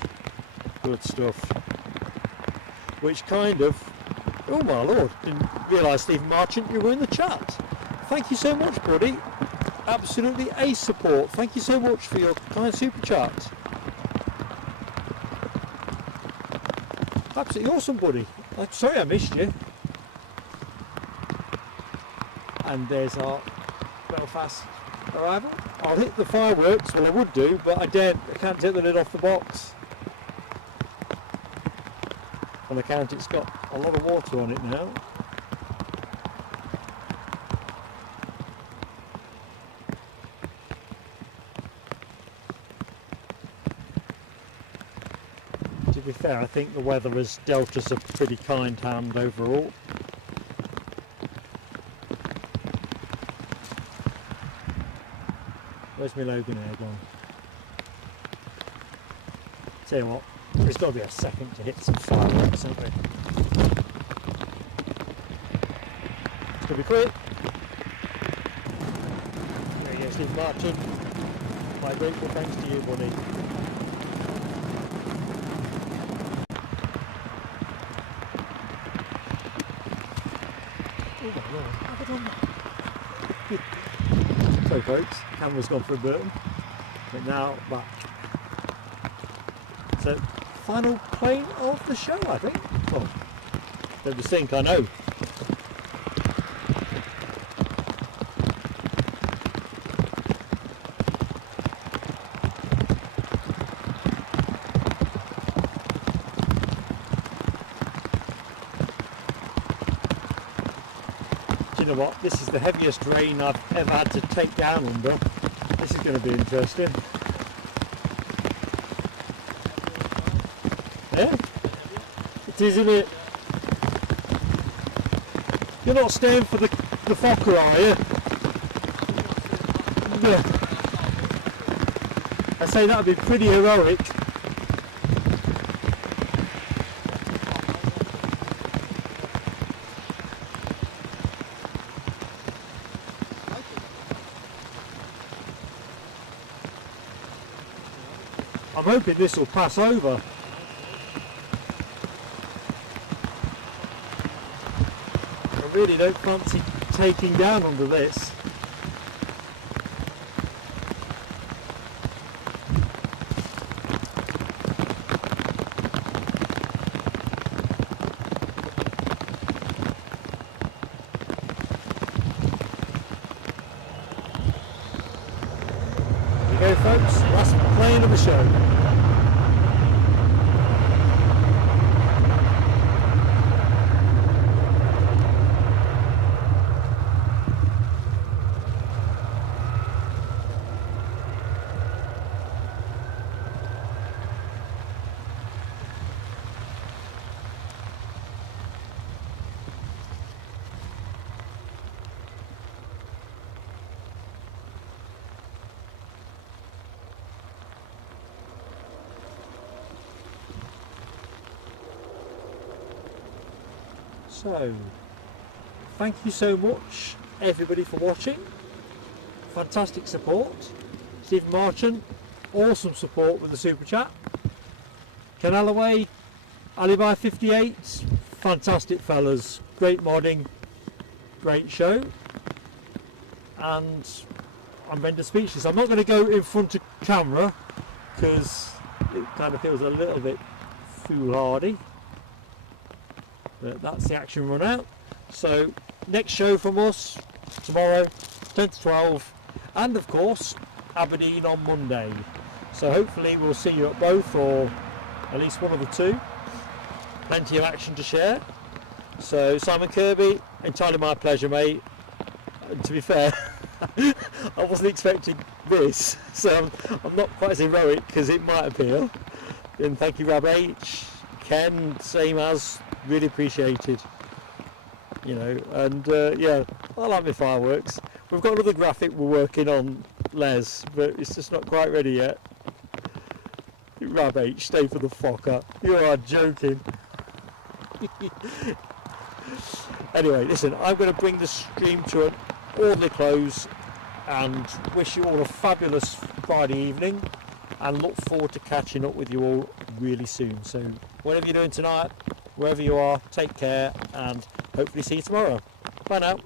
Good stuff. Which kind of, oh my lord, didn't realise Stephen Marchant, you were in the chat. Thank you so much, buddy. Absolutely ace support. Thank you so much for your kind super chat. Absolutely awesome, buddy. I'm sorry I missed you. And there's our Belfast arrival. I'll hit the fireworks, well I would do, but I can't take the lid off the box. On account it's got a lot of water on it now. To be fair, I think the weather has dealt us a pretty kind hand overall. Where's my Loganair gone? Tell you what, there's got to be a second to hit some fireworks, hasn't there? It's going to be quick. There you go, Steve Martin. My grateful thanks to you, buddy. So folks, camera's gone for a burn, but now back. So, final plane of the show, I think. Well, don't just think, I know. You know what, this is the heaviest rain I've ever had to take down under. This is going to be interesting. Yeah? It is, isn't it? You're not staying for the Fokker, are you? Yeah. I say that would be pretty heroic. I'm hoping this will pass over. I really don't fancy taking down under this. There you go, folks, last plane of the show. So, thank you so much everybody for watching. Fantastic support. Stephen Marchant, awesome support with the super chat. Ken Alloway, Alibi 58, fantastic fellas, great modding, great show. And I'm rendered speechless. I'm not going to go in front of camera because it kind of feels a little bit foolhardy. But that's the action run out. So next show from us tomorrow 10 to 12, and of course Aberdeen on Monday. So hopefully we'll see you at both, or at least one of the two. Plenty of action to share. So Simon Kirby, entirely my pleasure, mate. And to be fair, I wasn't expecting this, so I'm not quite as heroic as it might appear. And thank you, Rab H, Ken, same as, really appreciated. You know, and yeah, I like my fireworks. We've got another graphic we're working on, Les, but it's just not quite ready yet. Rab H, stay for the Fokker. You are joking. Anyway, listen, I'm going to bring the stream to an orderly close and wish you all a fabulous Friday evening, and look forward to catching up with you all really soon. So whatever you're doing tonight, wherever you are, take care and hopefully see you tomorrow. Bye now.